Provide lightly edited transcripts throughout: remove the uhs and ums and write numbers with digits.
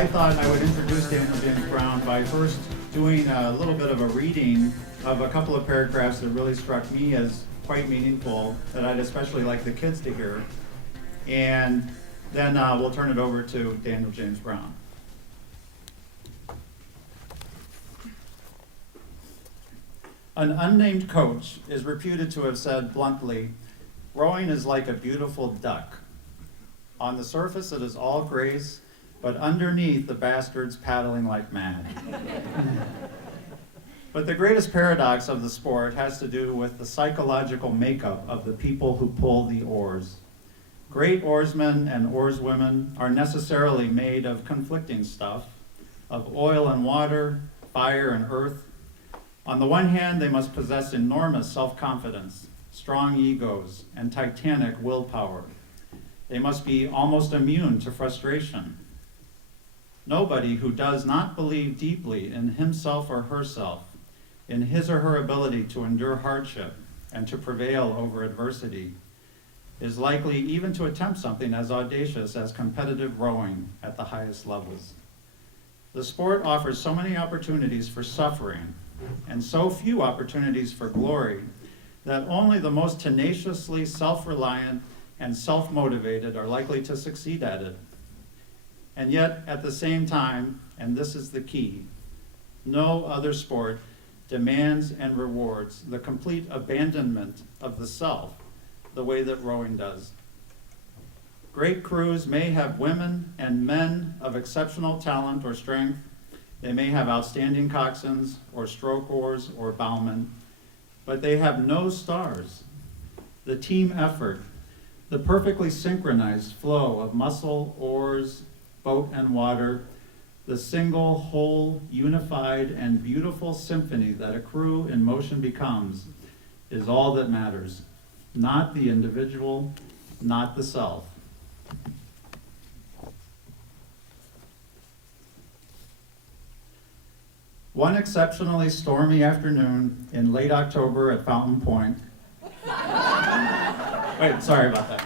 I thought I would introduce Daniel James Brown by first doing a little bit of a reading of a couple of paragraphs that really struck me as quite meaningful, that I'd especially like the kids to hear. And then we'll turn it over to Daniel James Brown. An unnamed coach is reputed to have said bluntly, "Rowing is like a beautiful duck. On the surface it is all grace, but underneath the bastard's paddling like mad." But the greatest paradox of the sport has to do with the psychological makeup of the people who pull the oars. Great oarsmen and oarswomen are necessarily made of conflicting stuff, of oil and water, fire and earth. On the one hand, they must possess enormous self-confidence, strong egos, and titanic willpower. They must be almost immune to frustration. Nobody who does not believe deeply in himself or herself, in his or her ability to endure hardship and to prevail over adversity, is likely even to attempt something as audacious as competitive rowing at the highest levels. The sport offers so many opportunities for suffering and so few opportunities for glory that only the most tenaciously self-reliant and self-motivated are likely to succeed at it. And yet, at the same time, and this is the key, no other sport demands and rewards the complete abandonment of the self the way that rowing does. Great crews may have women and men of exceptional talent or strength. They may have outstanding coxswains or stroke oars or bowmen, but they have no stars. The team effort, the perfectly synchronized flow of muscle, oars, boat, and water, the single, whole, unified, and beautiful symphony that a crew in motion becomes, is all that matters. Not the individual, not the self. One exceptionally stormy afternoon in late October at Fountain Point. Wait, sorry about that.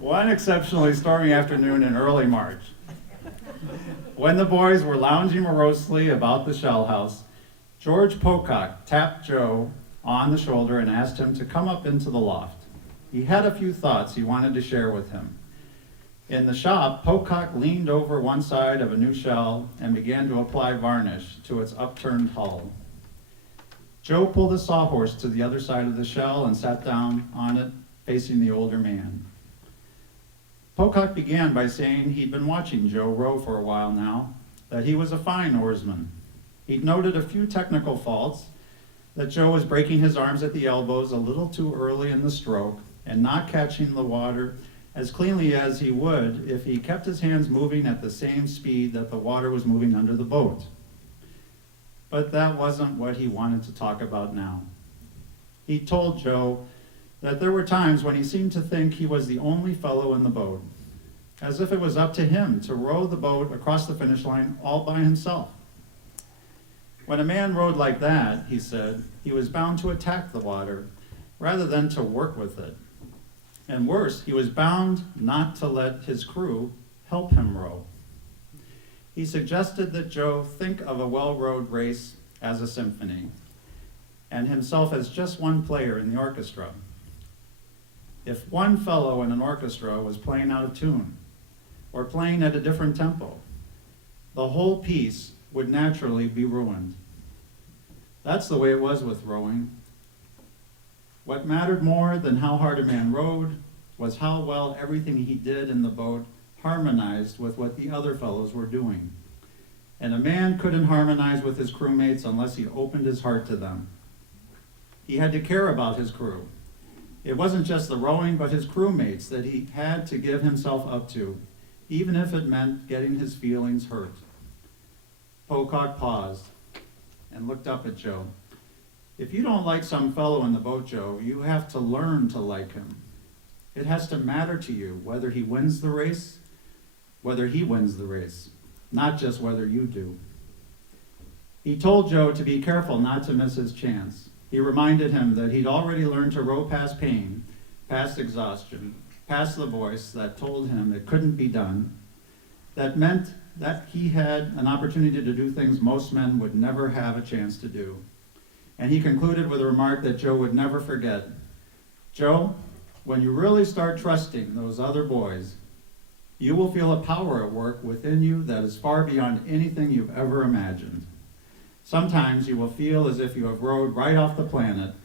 One exceptionally stormy afternoon in early March, when the boys were lounging morosely about the shell house, George Pocock tapped Joe on the shoulder and asked him to come up into the loft. He had a few thoughts he wanted to share with him. In the shop, Pocock leaned over one side of a new shell and began to apply varnish to its upturned hull. Joe pulled a sawhorse to the other side of the shell and sat down on it, facing the older man. Pocock began by saying he'd been watching Joe row for a while now, that he was a fine oarsman. He'd noted a few technical faults, that Joe was breaking his arms at the elbows a little too early in the stroke and not catching the water as cleanly as he would if he kept his hands moving at the same speed that the water was moving under the boat. But that wasn't what he wanted to talk about now. He told Joe that there were times when he seemed to think he was the only fellow in the boat, as if it was up to him to row the boat across the finish line all by himself. When a man rowed like that, he said, he was bound to attack the water rather than to work with it. And worse, he was bound not to let his crew help him row. He suggested that Joe think of a well-rowed race as a symphony, and himself as just one player in the orchestra. If one fellow in an orchestra was playing out of tune, or playing at a different tempo, the whole piece would naturally be ruined. That's the way it was with rowing. What mattered more than how hard a man rowed was how well everything he did in the boat harmonized with what the other fellows were doing. And a man couldn't harmonize with his crewmates unless he opened his heart to them. He had to care about his crew. It wasn't just the rowing, but his crewmates that he had to give himself up to, even if it meant getting his feelings hurt. Pocock paused and looked up at Joe. If you don't like some fellow in the boat, Joe, you have to learn to like him. It has to matter to you whether he wins the race, not just whether you do. He told Joe to be careful not to miss his chance. He reminded him that he'd already learned to row past pain, past exhaustion, past the voice that told him it couldn't be done, That meant that he had an opportunity to do things most men would never have a chance to do. And he concluded with a remark that Joe would never forget. Joe, when you really start trusting those other boys, you will feel a power at work within you that is far beyond anything you've ever imagined. Sometimes you will feel as if you have rowed right off the planet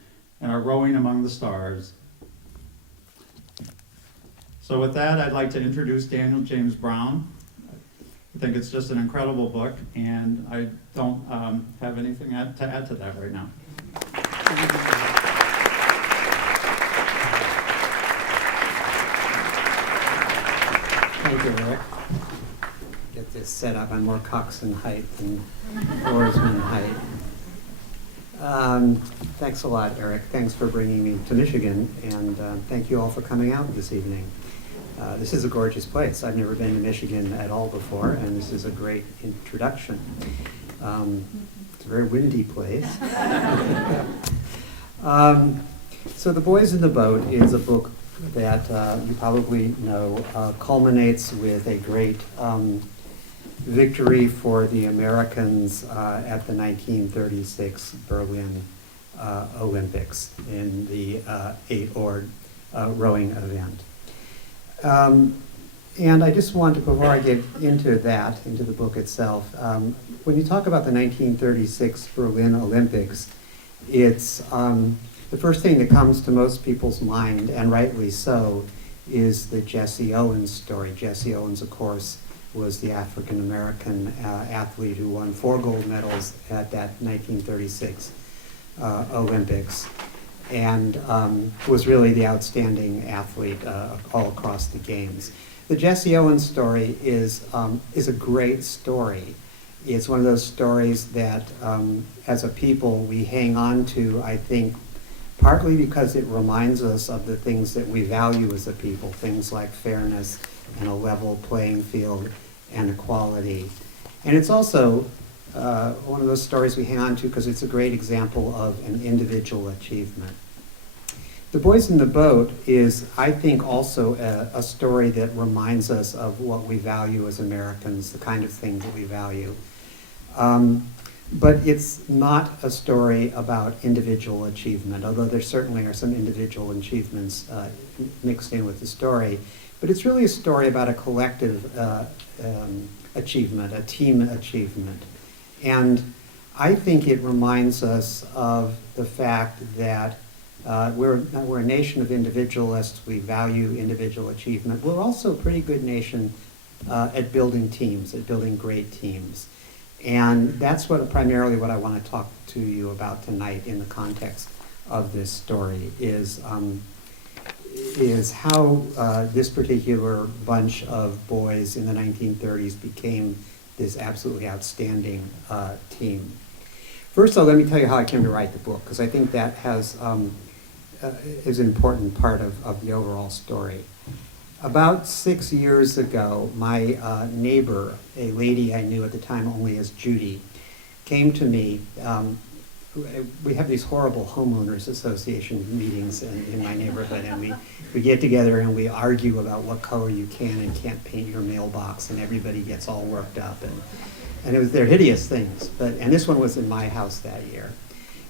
and are rowing among the stars. So with that, I'd like to introduce Daniel James Brown. I think it's just an incredible book, and I don't have anything to add to that right now. Thank you, Eric. Get this set up. I'm more coxswain height than oarsman height. Thanks a lot, Eric. Thanks for bringing me to Michigan, and thank you all for coming out this evening. This is a gorgeous place. I've never been to Michigan at all before, and this is a great introduction. It's a very windy place. So The Boys in the Boat is a book that you probably know culminates with a great victory for the Americans at the 1936 Berlin Olympics in the 8-oar rowing event. And I just want to, before I get into that, into the book itself, when you talk about the 1936 Berlin Olympics, it's the first thing that comes to most people's mind, and rightly so, is the Jesse Owens story. Jesse Owens, of course, was the African-American athlete who won 4 gold medals at that 1936 Olympics, and was really the outstanding athlete all across the games. The Jesse Owens story is a great story. It's one of those stories that, as a people, we hang on to, I think, partly because it reminds us of the things that we value as a people, things like fairness and a level playing field and equality. And it's also one of those stories we hang on to because it's a great example of an individual achievement. The Boys in the Boat is, I think, also a story that reminds us of what we value as Americans, the kind of things that we value. But it's not a story about individual achievement, although there certainly are some individual achievements mixed in with the story. But it's really a story about a collective achievement, a team achievement. And I think it reminds us of the fact that we're a nation of individualists. We value individual achievement. We're also a pretty good nation at building teams, at building great teams. And that's primarily what I want to talk to you about tonight in the context of this story, is how this particular bunch of boys in the 1930s became this absolutely outstanding team. First of all, let me tell you how I came to write the book, because I think that is an important part of the overall story. About 6 years ago, my neighbor, a lady I knew at the time only as Judy, came to me. We have these horrible homeowners association meetings in my neighborhood, and we get together and we argue about what color you can and can't paint your mailbox, and everybody gets all worked up, and they're hideous things. And this one was in my house that year.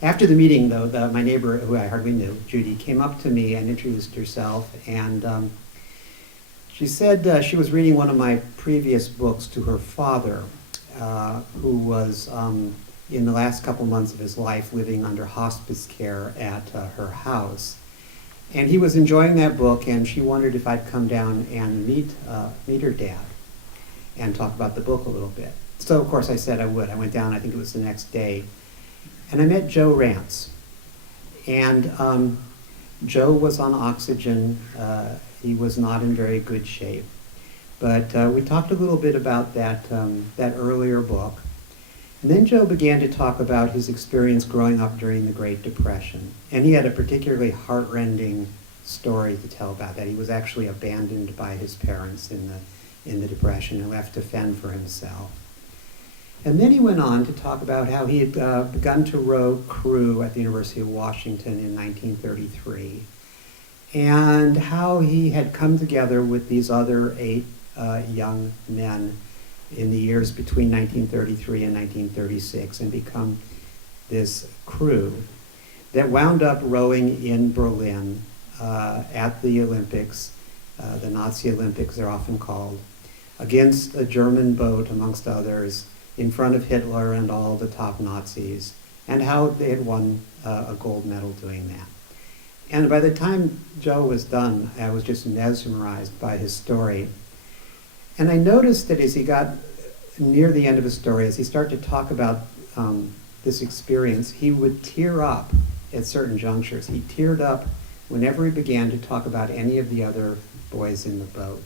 After the meeting, though, my neighbor, who I hardly knew, Judy, came up to me and introduced herself, and she said she was reading one of my previous books to her father, who was, in the last couple months of his life, living under hospice care at her house. And he was enjoying that book, and she wondered if I'd come down and meet her dad and talk about the book a little bit. So, of course, I said I would. I went down, I think it was the next day, and I met Joe Rance. And Joe was on oxygen. He was not in very good shape. But we talked a little bit about that earlier book. And then Joe began to talk about his experience growing up during the Great Depression. And he had a particularly heartrending story to tell about that. He was actually abandoned by his parents in the Depression and left to fend for himself. And then he went on to talk about how he had begun to row crew at the University of Washington in 1933, and how he had come together with these other 8 young men in the years between 1933 and 1936 and become this crew that wound up rowing in Berlin at the Olympics, the Nazi Olympics they're often called, against a German boat, amongst others, in front of Hitler and all the top Nazis, and how they had won a gold medal doing that. And by the time Joe was done, I was just mesmerized by his story. And I noticed that as he got near the end of his story, as he started to talk about this experience, he would tear up at certain junctures. He teared up whenever he began to talk about any of the other boys in the boat.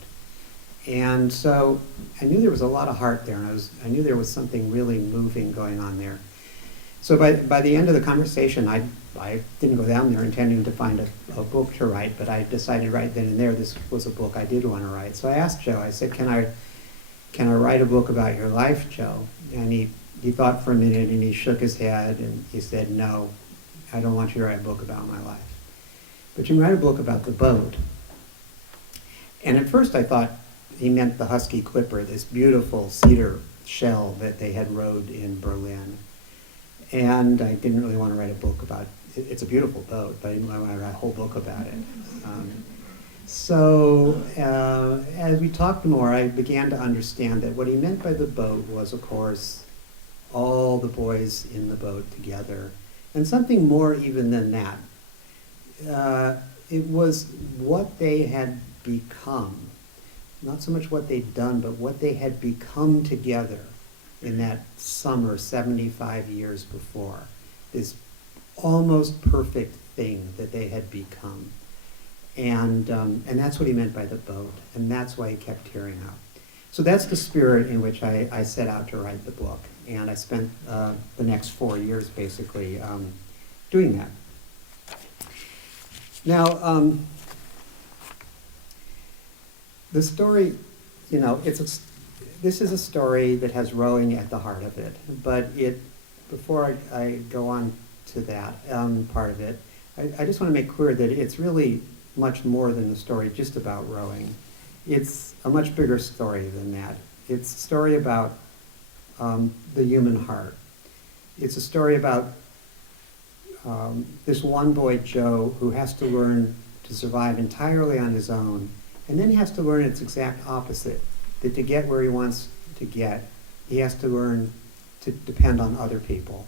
And so I knew there was a lot of heart there, and I knew there was something really moving going on there. So by the end of the conversation, I didn't go down there intending to find a book to write, but I decided right then and there this was a book I did want to write. So I asked Joe, I said, can I write a book about your life, Joe? And he thought for a minute and he shook his head and he said, no, I don't want you to write a book about my life. But you can write a book about the boat. And at first I thought he meant the Husky Clipper, this beautiful cedar shell that they had rowed in Berlin. And I didn't really want to write a book about it. It's a beautiful boat, but I didn't want to write a whole book about it. So as we talked more, I began to understand that what he meant by the boat was, of course, all the boys in the boat together. And something more even than that. It was what they had become. Not so much what they'd done, but what they had become together in that summer 75 years before. This almost perfect thing that they had become. And that's what he meant by the boat, and that's why he kept tearing up. So that's the spirit in which I set out to write the book, and I spent the next 4 years basically doing that. Now, the story, this is a story that has rowing at the heart of it, but before I go on to that part of it, I just want to make clear that it's really much more than a story just about rowing. It's a much bigger story than that. It's a story about the human heart. It's a story about this one boy, Joe, who has to learn to survive entirely on his own, and then he has to learn its exact opposite, that to get where he wants to get, he has to learn to depend on other people.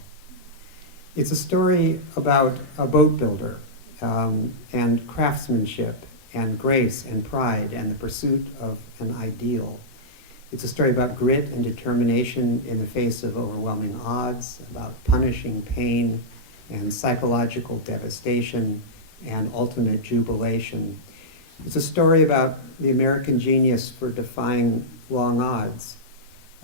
It's a story about a boat builder and craftsmanship and grace and pride and the pursuit of an ideal. It's a story about grit and determination in the face of overwhelming odds, about punishing pain and psychological devastation and ultimate jubilation. It's a story about the American genius for defying long odds,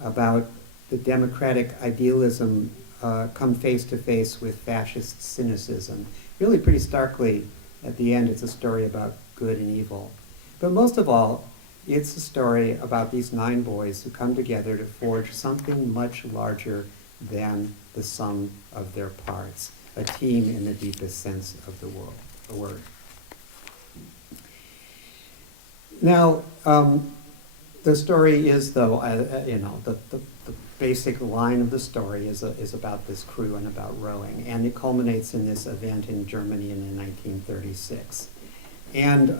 about the democratic idealism come face to face with fascist cynicism. Really pretty starkly, at the end, it's a story about good and evil. But most of all, it's a story about these 9 boys who come together to forge something much larger than the sum of their parts, a team in the deepest sense of the word. Now, the story is, though, the basic line of the story is about this crew and about rowing, and it culminates in this event in Germany in 1936. And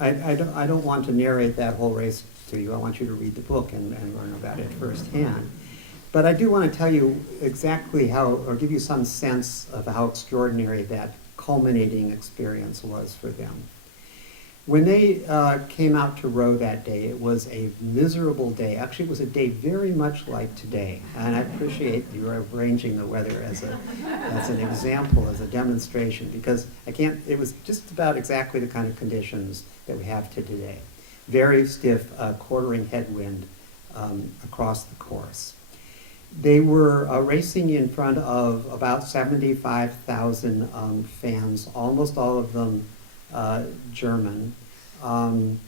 I don't want to narrate that whole race to you. I want you to read the book and learn about it firsthand. But I do want to tell you exactly how, or give you some sense of how extraordinary that culminating experience was for them. When they came out to row that day, it was a miserable day. Actually, it was a day very much like today. And I appreciate you arranging the weather as an example, as a demonstration, because it was just about exactly the kind of conditions that we have today. Very stiff, quartering headwind across the course. They were racing in front of about 75,000 fans, almost all of them German, and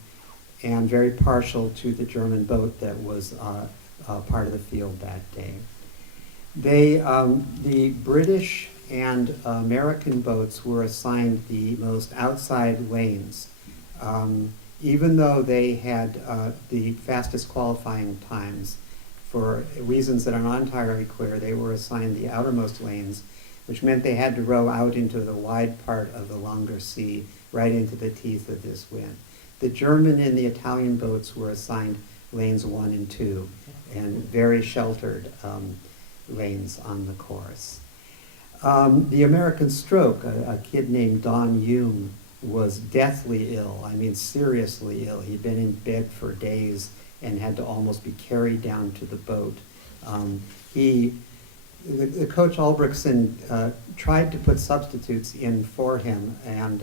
very partial to the German boat that was part of the field that day. The British and American boats were assigned the most outside lanes, even though they had the fastest qualifying times for reasons that are not entirely clear, they were assigned the outermost lanes, which meant they had to row out into the wide part of the Langer See, right into the teeth of this wind. The German and the Italian boats were assigned lanes 1 and 2, and very sheltered lanes on the course. The American stroke, a kid named Don Hume, was deathly ill, I mean seriously ill. He'd been in bed for days and had to almost be carried down to the boat. The coach Albrechtsen tried to put substitutes in for him, and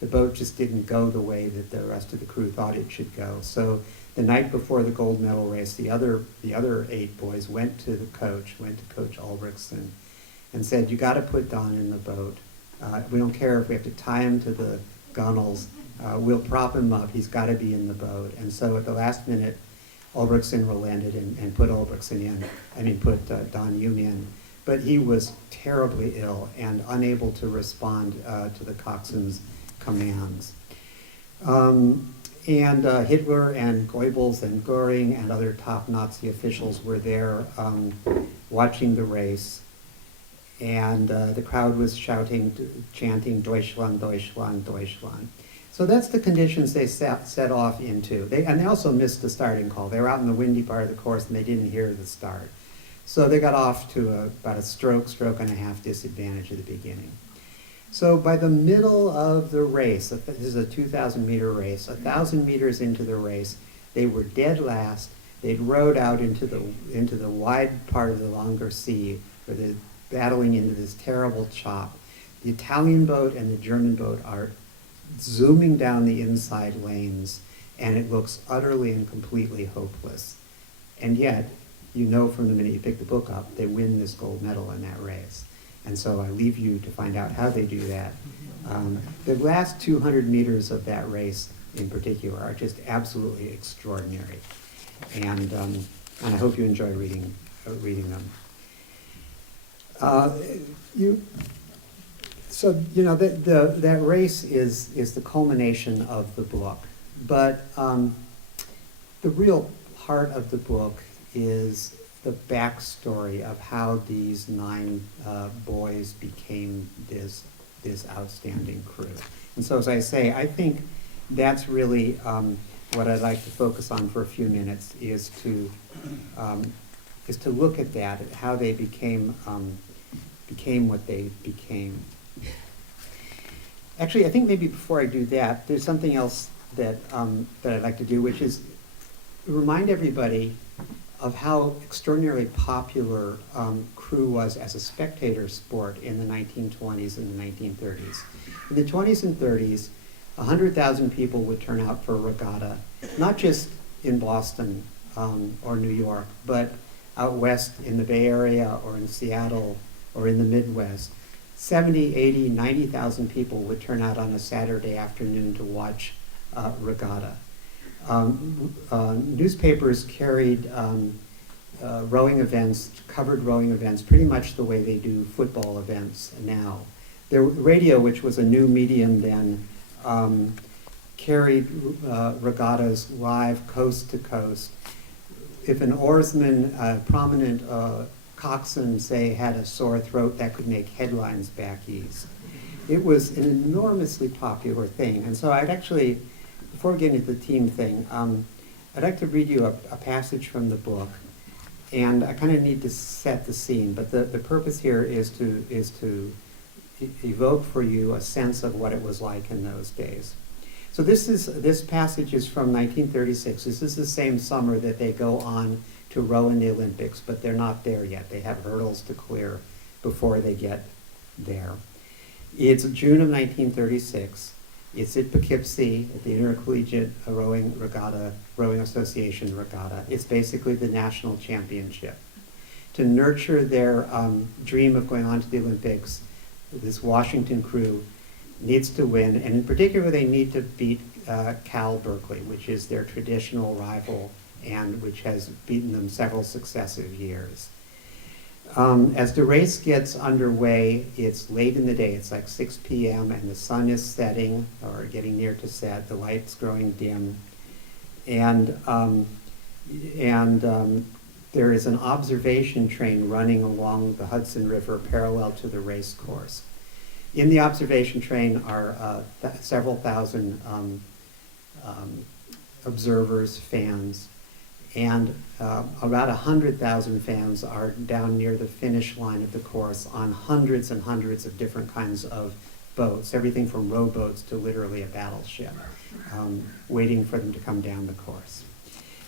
the boat just didn't go the way that the rest of the crew thought it should go. So the night before the gold medal race, the other 8 boys went to Coach Albrechtsen, and said, "You got to put Don in the boat. We don't care if we have to tie him to the gunnels. We'll prop him up. He's got to be in the boat." And so at the last minute, Albrechtsen relented and put Don Hume in. But he was terribly ill and unable to respond to the coxswain's commands. Hitler and Goebbels and Goering and other top Nazi officials were there watching the race. And the crowd was chanting, "Deutschland, Deutschland, Deutschland." So that's the conditions they set off into. They also missed the starting call. They were out in the windy part of the course and they didn't hear the start. So they got off to about a stroke and a half disadvantage at the beginning. So by the middle of the race, this is a 2,000-meter race, 1,000 meters into the race, they were dead last. They'd rowed out into the wide part of the Langer See, where they're battling into this terrible chop. The Italian boat and the German boat are zooming down the inside lanes, and it looks utterly and completely hopeless. And yet, you know from the minute you pick the book up, they win this gold medal in that race. And so I leave you to find out how they do that. The last 200 meters of that race in particular are just absolutely extraordinary. And I hope you enjoy reading them. That race is the culmination of the book. But the real heart of the book is the backstory of how these 9 boys became this outstanding crew. And so, as I say, I think that's really what I'd like to focus on for a few minutes is to look at that, at how they became what they became. Actually, I think maybe before I do that, there's something else that I'd like to do, which is remind everybody of how extraordinarily popular crew was as a spectator sport in the 1920s and the 1930s. In the 20s and 30s, 100,000 people would turn out for a regatta, not just in Boston or New York, but out west in the Bay Area or in Seattle or in the Midwest. 70, 80, 90,000 people would turn out on a Saturday afternoon to watch regatta. Newspapers carried rowing events, covered rowing events, pretty much the way they do football events now. The radio, which was a new medium then, carried regattas live coast to coast. If an oarsman, a prominent coxswain, say, had a sore throat, that could make headlines back east. It was an enormously popular thing. And so I'd actually, before getting into the team thing, I'd like to read you a passage from the book. And I kind of need to set the scene, but the purpose here is to evoke for you a sense of what it was like in those days. So this passage is from 1936. This is the same summer that they go on to row in the Olympics, but they're not there yet. They have hurdles to clear before they get there. It's June of 1936. It's at Poughkeepsie at the Intercollegiate Rowing Association Regatta. It's basically the national championship. To nurture their dream of going on to the Olympics, this Washington crew needs to win, and in particular they need to beat Cal Berkeley, which is their traditional rival and which has beaten them several successive years. As the race gets underway, it's late in the day. It's like 6 p.m. and the sun is setting or getting near to set. The light's growing dim, and there is an observation train running along the Hudson River parallel to the race course. In the observation train are several thousand observers, fans, and about 100,000 fans are down near the finish line of the course on hundreds and hundreds of different kinds of boats, everything from rowboats to literally a battleship, waiting for them to come down the course.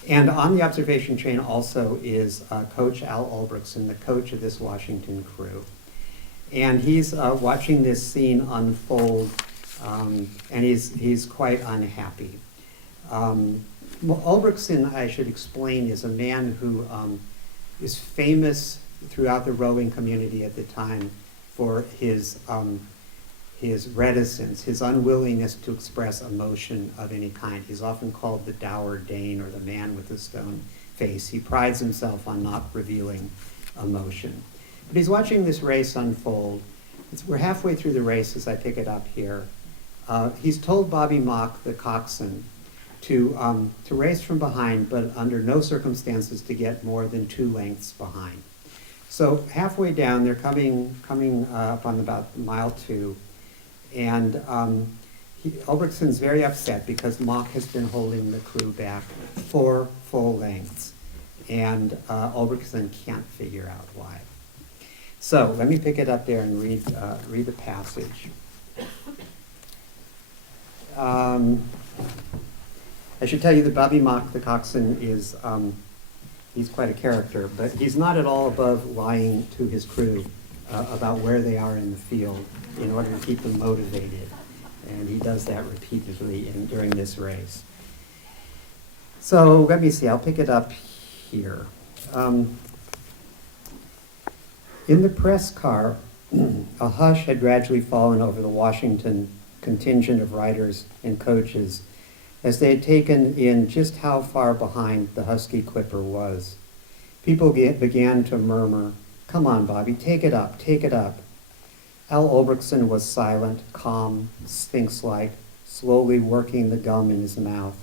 And on the observation train also is Coach Al Ulbrichson, the coach of this Washington crew. And he's watching this scene unfold, and he's quite unhappy. Ulbrichson, I should explain, is a man who is famous throughout the rowing community at the time for his reticence, his unwillingness to express emotion of any kind. He's often called the dour Dane or the man with the stone face. He prides himself on not revealing emotion. But he's watching this race unfold. We're halfway through the race as I pick it up here. He's told Bobby Mock, the coxswain, to race from behind, but under no circumstances to get more than 2 lengths behind. So halfway down, they're coming up on about mile 2, and Ulbrichson's very upset because Mock has been holding the crew back 4 full lengths, and Ulbrichson can't figure out why. So let me pick it up there and read the passage. I should tell you that Bobby Mock, the coxswain, is he's quite a character, but he's not at all above lying to his crew about where they are in the field in order to keep them motivated. And he does that repeatedly during this race. So let me see, I'll pick it up here. In the press car, a hush had gradually fallen over the Washington contingent of riders and coaches as they had taken in just how far behind the Husky Clipper was. People began to murmur, "Come on, Bobby, take it up, take it up." Al Ulbrichson was silent, calm, sphinx-like, slowly working the gum in his mouth.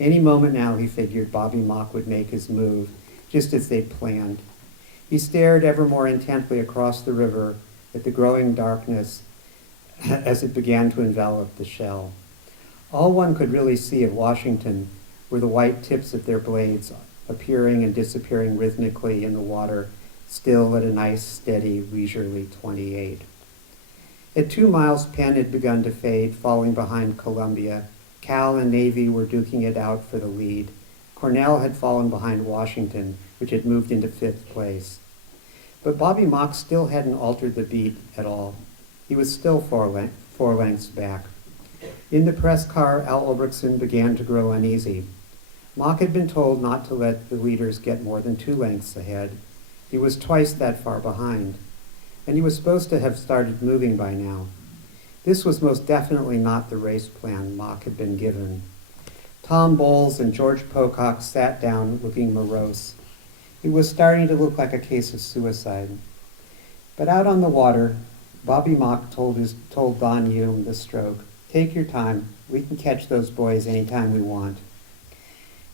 Any moment now, he figured, Bobby Mock would make his move, just as they'd planned. He stared ever more intently across the river at the growing darkness as it began to envelop the shell. All one could really see of Washington were the white tips of their blades appearing and disappearing rhythmically in the water, still at a nice, steady, leisurely 28. At 2 miles, Penn had begun to fade, falling behind Columbia. Cal and Navy were duking it out for the lead. Cornell had fallen behind Washington, which had moved into 5th place. But Bobby Mock still hadn't altered the beat at all. He was still 4 lengths back. In the press car, Al Ulbrichson began to grow uneasy. Mock had been told not to let the leaders get more than 2 lengths ahead. He was twice that far behind, and he was supposed to have started moving by now. This was most definitely not the race plan Mock had been given. Tom Bowles and George Pocock sat down looking morose. It was starting to look like a case of suicide. But out on the water, Bobby Mock told Don Hume, the stroke, "Take your time. We can catch those boys anytime we want."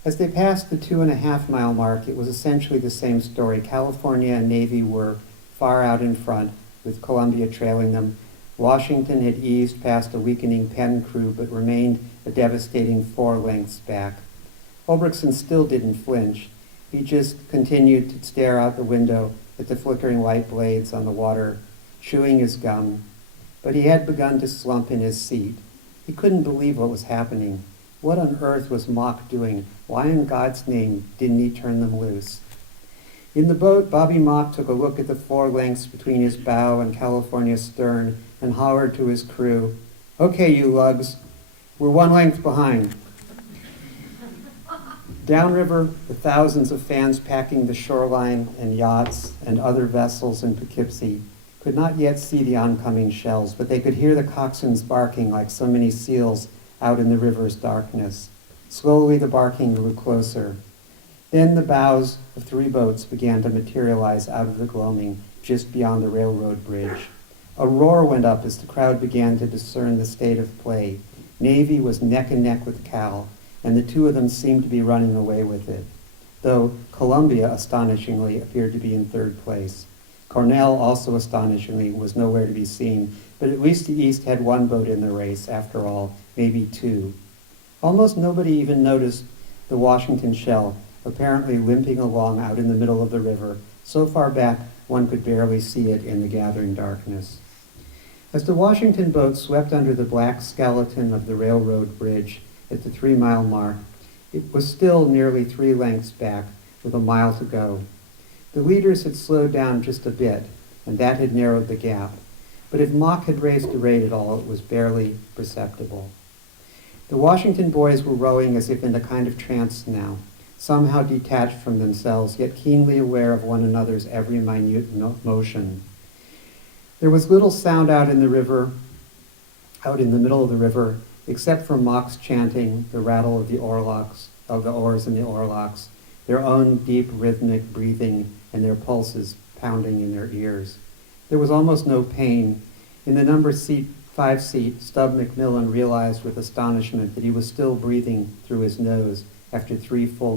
As they passed the 2.5-mile mark, it was essentially the same story. California and Navy were far out in front, with Columbia trailing them. Washington had eased past a weakening Penn crew, but remained a devastating 4 lengths back. Ulbrichson still didn't flinch. He just continued to stare out the window at the flickering white blades on the water, chewing his gum. But he had begun to slump in his seat. He couldn't believe what was happening. What on earth was Mock doing? Why in God's name didn't he turn them loose? In the boat, Bobby Mock took a look at the 4 lengths between his bow and California's stern and hollered to his crew, "Okay, you lugs, we're 1 length behind." Downriver, the thousands of fans packing the shoreline and yachts and other vessels in Poughkeepsie could not yet see the oncoming shells, but they could hear the coxswains barking like so many seals out in the river's darkness. Slowly the barking grew closer. Then the bows of 3 boats began to materialize out of the gloaming just beyond the railroad bridge. A roar went up as the crowd began to discern the state of play. Navy was neck and neck with Cal, and the 2 of them seemed to be running away with it. though Columbia, astonishingly, appeared to be in third place. Cornell, also astonishingly, was nowhere to be seen, but at least the East had one boat in the race, after all, maybe two. Almost nobody even noticed the Washington shell, apparently limping along out in the middle of the river, so far back one could barely see it in the gathering darkness. As the Washington boat swept under the black skeleton of the railroad bridge at the 3-mile mark, it was still nearly 3 lengths back, with a mile to go. The leaders had slowed down just a bit, and that had narrowed the gap. But if Mock had raised the rate at all, it was barely perceptible. The Washington boys were rowing as if in a kind of trance now, somehow detached from themselves, yet keenly aware of one another's every minute motion. There was little sound out in the river, out in the middle of the river, except for Mock's chanting, the rattle of the oars in the oarlocks, their own deep rhythmic breathing, and their pulses pounding in their ears. There was almost no pain. In the number 5 seat, Stub McMillan realized with astonishment that he was still breathing through his nose after 3 full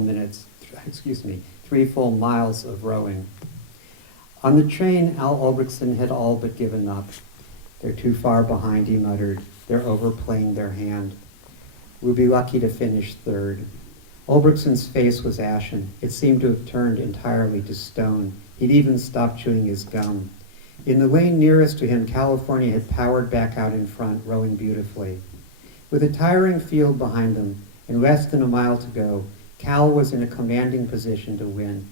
miles of rowing. On the train, Al Ulbrichson had all but given up. They're too far behind, he muttered. They're overplaying their hand. We'll be lucky to finish third. Ulbrichson's face was ashen. It seemed to have turned entirely to stone. He'd even stopped chewing his gum. In the lane nearest to him, California had powered back out in front, rowing beautifully. With a tiring field behind them and less than a mile to go, Cal was in a commanding position to win.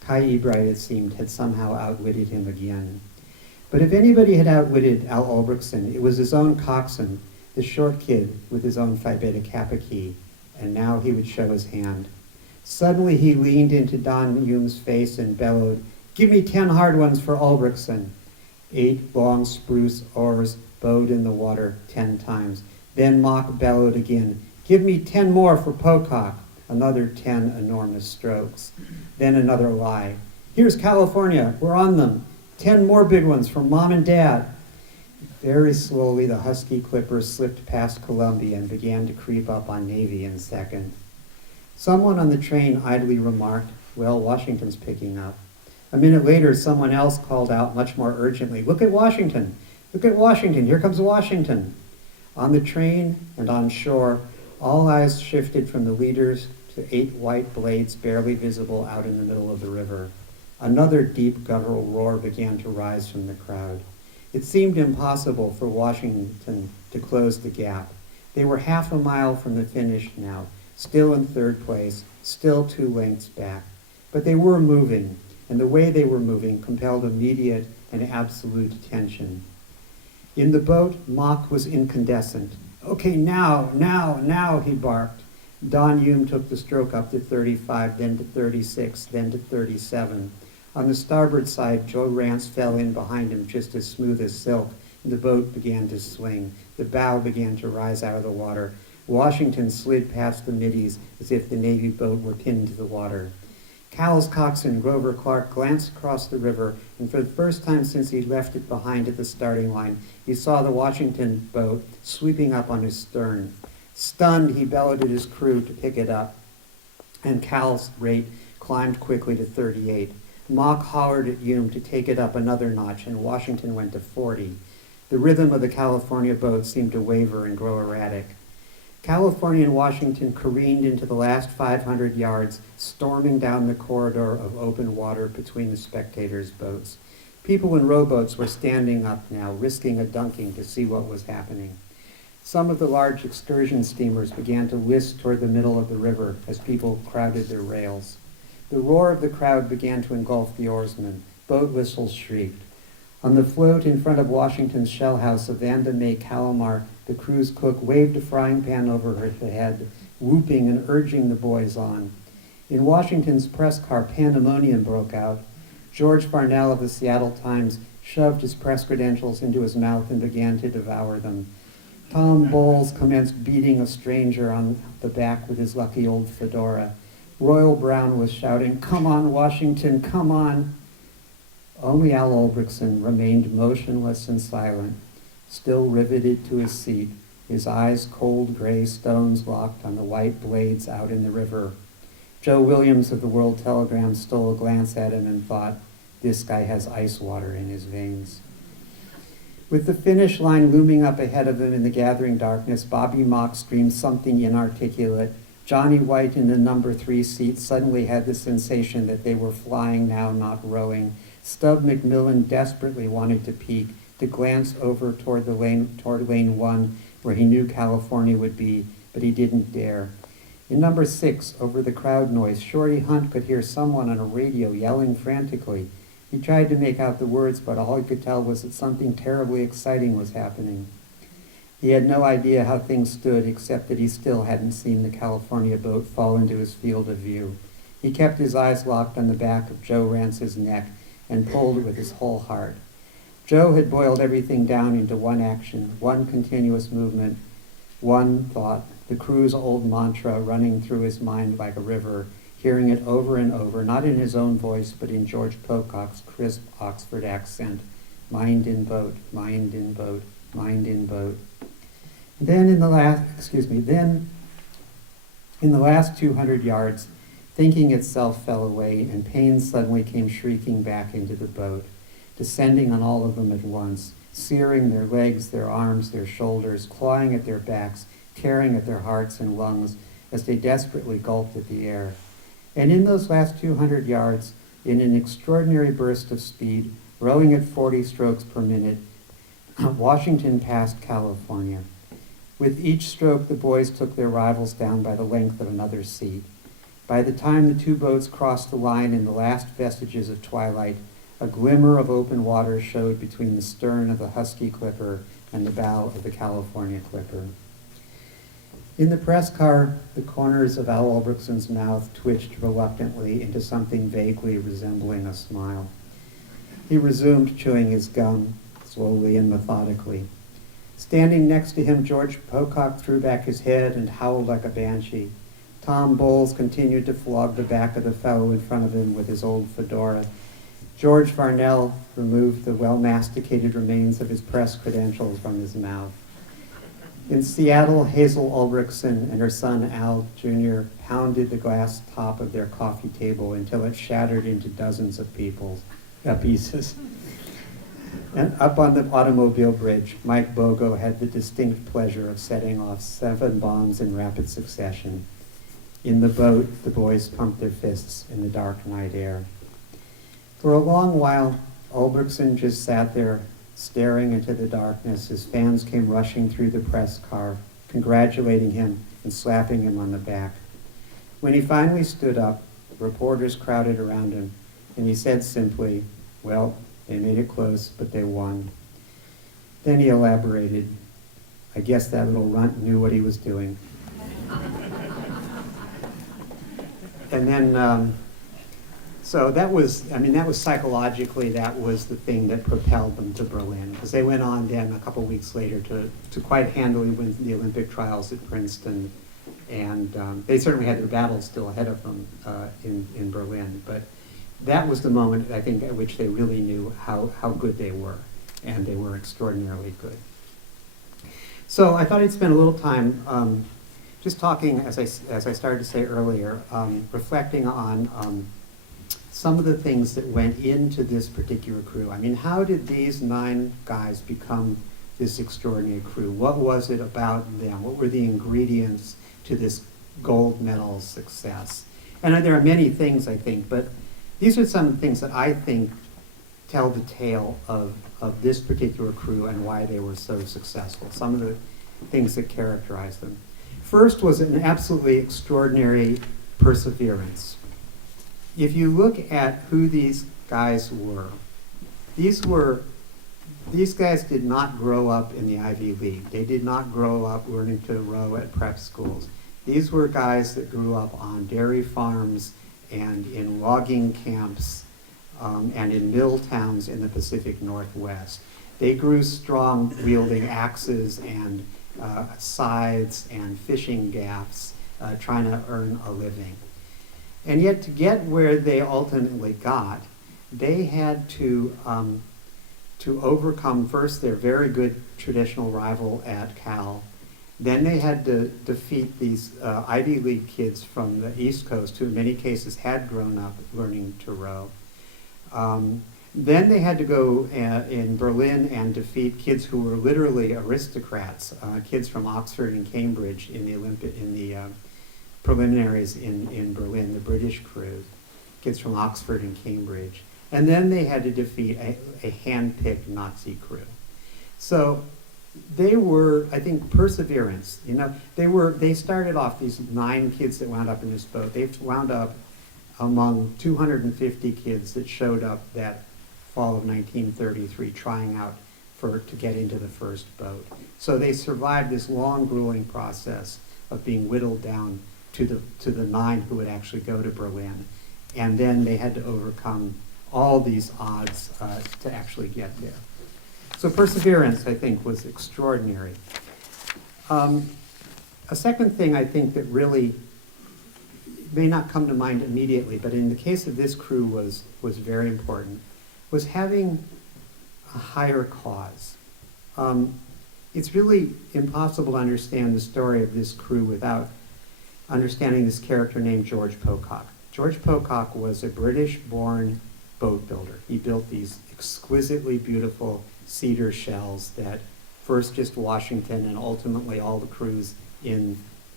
Kai Ebright, it seemed, had somehow outwitted him again. But if anybody had outwitted Al Ulbrichson, it was his own coxswain, the short kid with his own Phi Beta Kappa key, and now he would show his hand. Suddenly he leaned into Don Hume's face and bellowed, "Give me 10 hard ones for Ulbrichson." 8 long spruce oars bowed in the water 10 times. Then Mock bellowed again, "Give me 10 more for Pocock." Another 10 enormous strokes. Then another lie. "Here's California, we're on them. 10 more big ones for Mom and Dad." Very slowly, the Husky Clipper slipped past Columbia and began to creep up on Navy in second. Someone on the train idly remarked, "Well, Washington's picking up." A minute later, someone else called out much more urgently, "Look at Washington! Look at Washington! Here comes Washington!" On the train and on shore, all eyes shifted from the leaders to 8 white blades barely visible out in the middle of the river. Another deep guttural roar began to rise from the crowd. It seemed impossible for Washington to close the gap. They were half a mile from the finish now, still in third place, still 2 lengths back. But they were moving, and the way they were moving compelled immediate and absolute attention. In the boat, Mock was incandescent. "Okay, now," he barked. Don Hume took the stroke up to 35, then to 36, then to 37. On the starboard side, Joe Rance fell in behind him just as smooth as silk, and the boat began to swing. The bow began to rise out of the water. Washington slid past the middies as if the Navy boat were pinned to the water. Cal's coxswain, Grover Clark, glanced across the river, and for the first time since he left it behind at the starting line, he saw the Washington boat sweeping up on his stern. Stunned, he bellowed at his crew to pick it up, and Cal's rate climbed quickly to 38. Mock hollered at Hume to take it up another notch, and Washington went to 40. The rhythm of the California boat seemed to waver and grow erratic. California and Washington careened into the last 500 yards, storming down the corridor of open water between the spectators' boats. People in rowboats were standing up now, risking a dunking to see what was happening. Some of the large excursion steamers began to whisk toward the middle of the river as people crowded their rails. The roar of the crowd began to engulf the oarsmen. Boat whistles shrieked. On the float in front of Washington's shell house, Vanda Mae Calamar, the crew's cook, waved a frying pan over her head, whooping and urging the boys on. In Washington's press car, pandemonium broke out. George Farnell of the Seattle Times shoved his press credentials into his mouth and began to devour them. Tom Bowles commenced beating a stranger on the back with his lucky old fedora. Royal Brown was shouting, "Come on, Washington, come on." Only Al Ulbrichson remained motionless and silent, still riveted to his seat, his eyes cold gray stones locked on the white blades out in the river. Joe Williams of the World Telegram stole a glance at him and thought, this guy has ice water in his veins. With the finish line looming up ahead of them in the gathering darkness, Bobby Mock screamed something inarticulate. Johnny White in the number 3 seat suddenly had the sensation that they were flying now, not rowing. Stub McMillan desperately wanted to peek, to glance over toward lane 1, where he knew California would be, but he didn't dare. In number 6, over the crowd noise, Shorty Hunt could hear someone on a radio yelling frantically. He tried to make out the words, but all he could tell was that something terribly exciting was happening. He had no idea how things stood, except that he still hadn't seen the California boat fall into his field of view. He kept his eyes locked on the back of Joe Rance's neck and pulled with his whole heart. Joe had boiled everything down into one action, one continuous movement, one thought, the crew's old mantra running through his mind like a river, hearing it over and over, not in his own voice, but in George Pocock's crisp Oxford accent. Mind in boat, mind in boat, mind in boat. Then in the last 200 yards, thinking itself fell away, and pain suddenly came shrieking back into the boat, descending on all of them at once, searing their legs, their arms, their shoulders, clawing at their backs, tearing at their hearts and lungs as they desperately gulped at the air. And in those last 200 yards, in an extraordinary burst of speed, rowing at 40 strokes per minute, Washington passed California. With each stroke, the boys took their rivals down by the length of another seat. By the time the two boats crossed the line in the last vestiges of twilight, a glimmer of open water showed between the stern of the Husky Clipper and the bow of the California Clipper. In the press car, the corners of Al Ulbrichtsen's mouth twitched reluctantly into something vaguely resembling a smile. He resumed chewing his gum, slowly and methodically. Standing next to him, George Pocock threw back his head and howled like a banshee. Tom Bowles continued to flog the back of the fellow in front of him with his old fedora. George Varnell removed the well-masticated remains of his press credentials from his mouth. In Seattle, Hazel Ulbrichtsen and her son Al Jr. pounded the glass top of their coffee table until it shattered into dozens of pieces. And up on the automobile bridge, Mike Bogo had the distinct pleasure of setting off 7 bombs in rapid succession. In the boat, the boys pumped their fists in the dark night air. For a long while, Ulbrichtsen just sat there, staring into the darkness as fans came rushing through the press car, congratulating him and slapping him on the back. When he finally stood up, reporters crowded around him, and he said simply, "Well, they made it close, but they won." Then he elaborated, "I guess that little runt knew what he was doing." And then, so that was psychologically, that was the thing that propelled them to Berlin, because they went on then a couple weeks later to quite handily win the Olympic trials at Princeton, and they certainly had their battles still ahead of them in Berlin, but that was the moment, I think, at which they really knew how good they were, and they were extraordinarily good. So I thought I'd spend a little time just talking, as I started to say earlier, reflecting on some of the things that went into this particular crew. I mean, how did these 9 guys become this extraordinary crew? What was it about them? What were the ingredients to this gold medal success? And there are many things, I think, but these are some things that I think tell the tale of this particular crew and why they were so successful, some of the things that characterize them. First was an absolutely extraordinary perseverance. If you look at who these guys were, these guys did not grow up in the Ivy League. They did not grow up learning to row at prep schools. These were guys that grew up on dairy farms and in logging camps and in mill towns in the Pacific Northwest. They grew strong wielding axes and scythes and fishing gaffs, trying to earn a living. And yet to get where they ultimately got, they had to overcome first their very good traditional rival at Cal, Then they had to defeat these Ivy League kids from the East Coast, who in many cases had grown up learning to row. Then they had to go in Berlin and defeat kids who were literally aristocrats, kids from Oxford and Cambridge in the preliminaries in Berlin, the British crew, kids from Oxford and Cambridge. And then they had to defeat a hand-picked Nazi crew. So they were, I think, perseverance. You know, they started off, these 9 kids that wound up in this boat. They wound up among 250 kids that showed up that fall of 1933 trying out to get into the first boat. So they survived this long, grueling process of being whittled down to the 9 who would actually go to Berlin. And then they had to overcome all these odds to actually get there. So perseverance, I think, was extraordinary. A second thing I think that really may not come to mind immediately, but in the case of this crew was very important, was having a higher cause. It's really impossible to understand the story of this crew without understanding this character named George Pocock. George Pocock was a British-born boat builder. He built these exquisitely beautiful cedar shells that first just Washington and ultimately all the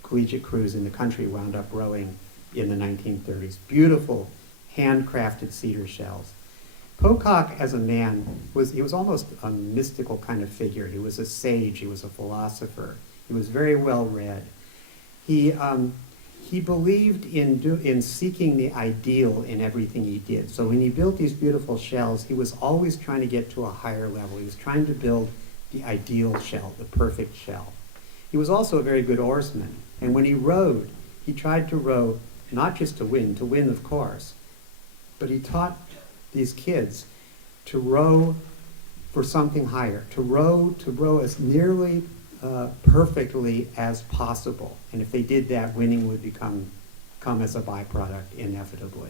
collegiate crews in the country wound up rowing in the 1930s. Beautiful, handcrafted cedar shells. Pocock, as a man, he was almost a mystical kind of figure. He was a sage. He was a philosopher. He was very well read. He believed in seeking the ideal in everything he did. So when he built these beautiful shells, he was always trying to get to a higher level. He was trying to build the ideal shell, the perfect shell. He was also a very good oarsman. And when he rowed, he tried to row not just to win of course, but he taught these kids to row for something higher, to row as nearly perfectly as possible. And if they did that, winning would come as a byproduct inevitably.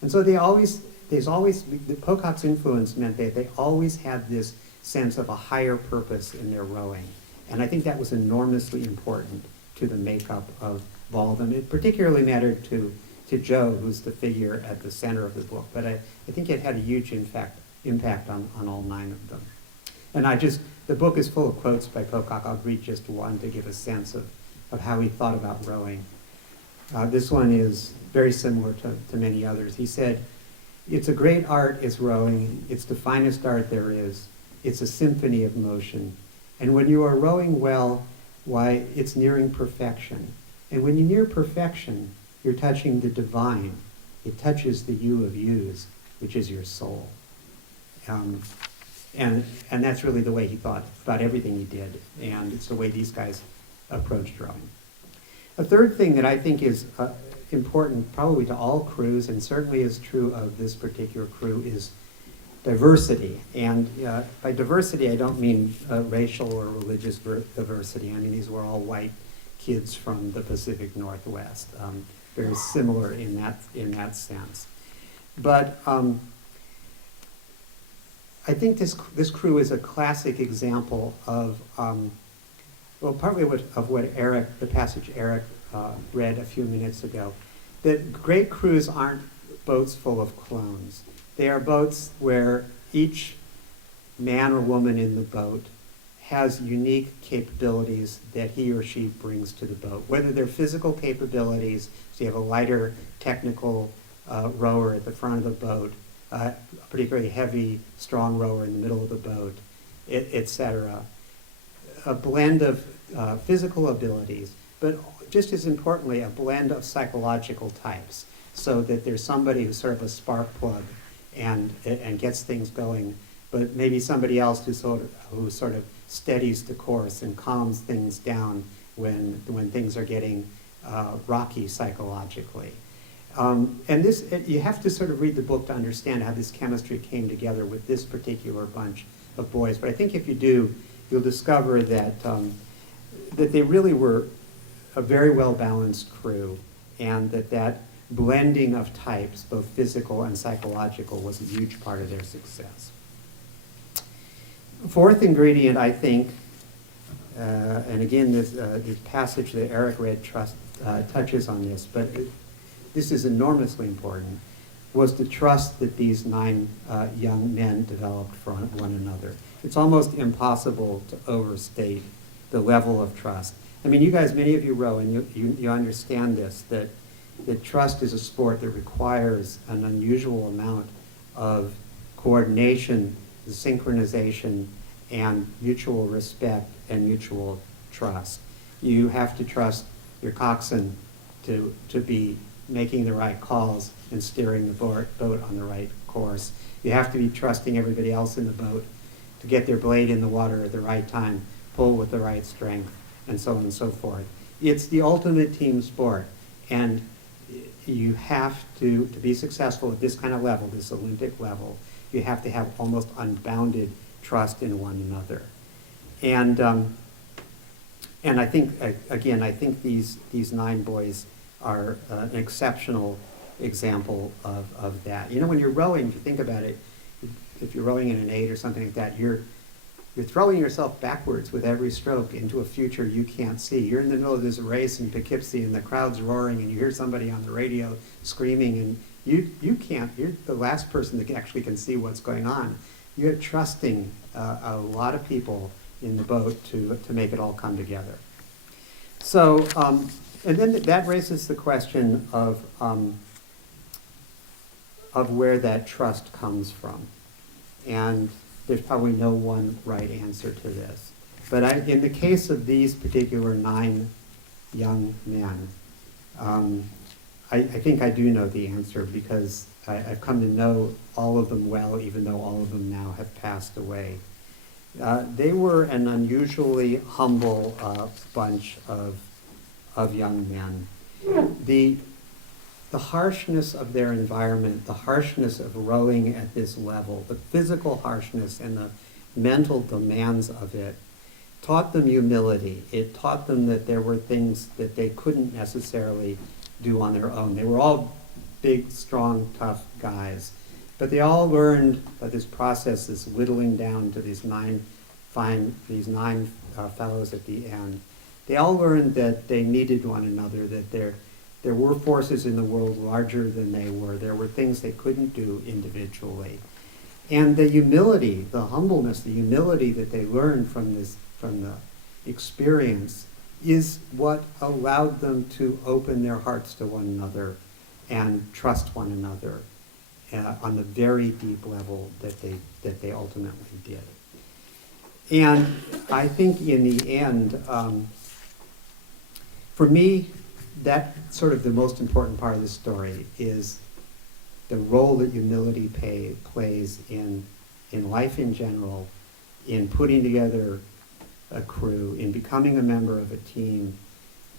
And so the Pocock's influence meant that they always had this sense of a higher purpose in their rowing. And I think that was enormously important to the makeup of all of them. It particularly mattered to Joe, who's the figure at the center of the book. But I think it had a huge impact on all 9 of them. And the book is full of quotes by Pocock. I'll read just one to give a sense of how he thought about rowing. This one is very similar to many others. He said, "It's a great art is rowing. It's the finest art there is. It's a symphony of motion. And when you are rowing well, why, it's nearing perfection. And when you near perfection, you're touching the divine. It touches the you of yous, which is your soul." And that's really the way he thought about everything he did, and it's the way these guys approached rowing. A third thing that I think is important probably to all crews, and certainly is true of this particular crew, is diversity. And by diversity, I don't mean racial or religious diversity. I mean, these were all white kids from the Pacific Northwest, very similar in that sense. But I think this crew is a classic example of, partly of what the passage Eric read a few minutes ago, that great crews aren't boats full of clones. They are boats where each man or woman in the boat has unique capabilities that he or she brings to the boat, whether they're physical capabilities, so you have a lighter technical rower at the front of the boat, a particularly heavy, strong rower in the middle of the boat, etc. A blend of physical abilities, but just as importantly, a blend of psychological types, so that there's somebody who's sort of a spark plug and gets things going, but maybe somebody else who sort of steadies the course and calms things down when things are getting rocky psychologically. And you have to sort of read the book to understand how this chemistry came together with this particular bunch of boys. But I think if you do, you'll discover that they really were a very well-balanced crew, and that blending of types, both physical and psychological, was a huge part of their success. Fourth ingredient, I think, and again, this passage that Eric read touches on this, but this is enormously important, was the trust that these 9 young men developed for one another. It's almost impossible to overstate the level of trust. I mean, you guys, many of you row, and you understand this, that trust is a sport that requires an unusual amount of coordination, synchronization, and mutual respect and mutual trust. You have to trust your coxswain to be making the right calls and steering the boat on the right course. You have to be trusting everybody else in the boat to get their blade in the water at the right time, pull with the right strength, and so on and so forth. It's the ultimate team sport, and you have to be successful at this kind of level, this Olympic level, you have to have almost unbounded trust in one another. And I think, again, I think these 9 boys are an exceptional example of that. You know, when you're rowing, if you think about it, if you're rowing in an 8 or something like that, you're throwing yourself backwards with every stroke into a future you can't see. You're in the middle of this race in Poughkeepsie and the crowd's roaring and you hear somebody on the radio screaming and you can't, you're the last person that actually can see what's going on. You're trusting a lot of people in the boat to make it all come together. So, and then that raises the question of where that trust comes from. And there's probably no one right answer to this. But in the case of these particular 9 young men, I think I do know the answer because I've come to know all of them well, even though all of them now have passed away. They were an unusually humble bunch of young men. The harshness of their environment, the harshness of rowing at this level, the physical harshness and the mental demands of it, taught them humility. It taught them that there were things that they couldn't necessarily do on their own. They were all big, strong, tough guys. But they all learned by this process, this whittling down to these 9 fellows at the end. They all learned that they needed one another, that there were forces in the world larger than they were. There were things they couldn't do individually. And the humility, the humbleness, the humility that they learned from the experience is what allowed them to open their hearts to one another and trust one another on the very deep level that they ultimately did. And I think in the end, for me, that sort of the most important part of the story is the role that humility plays in life in general, in putting together a crew, in becoming a member of a team,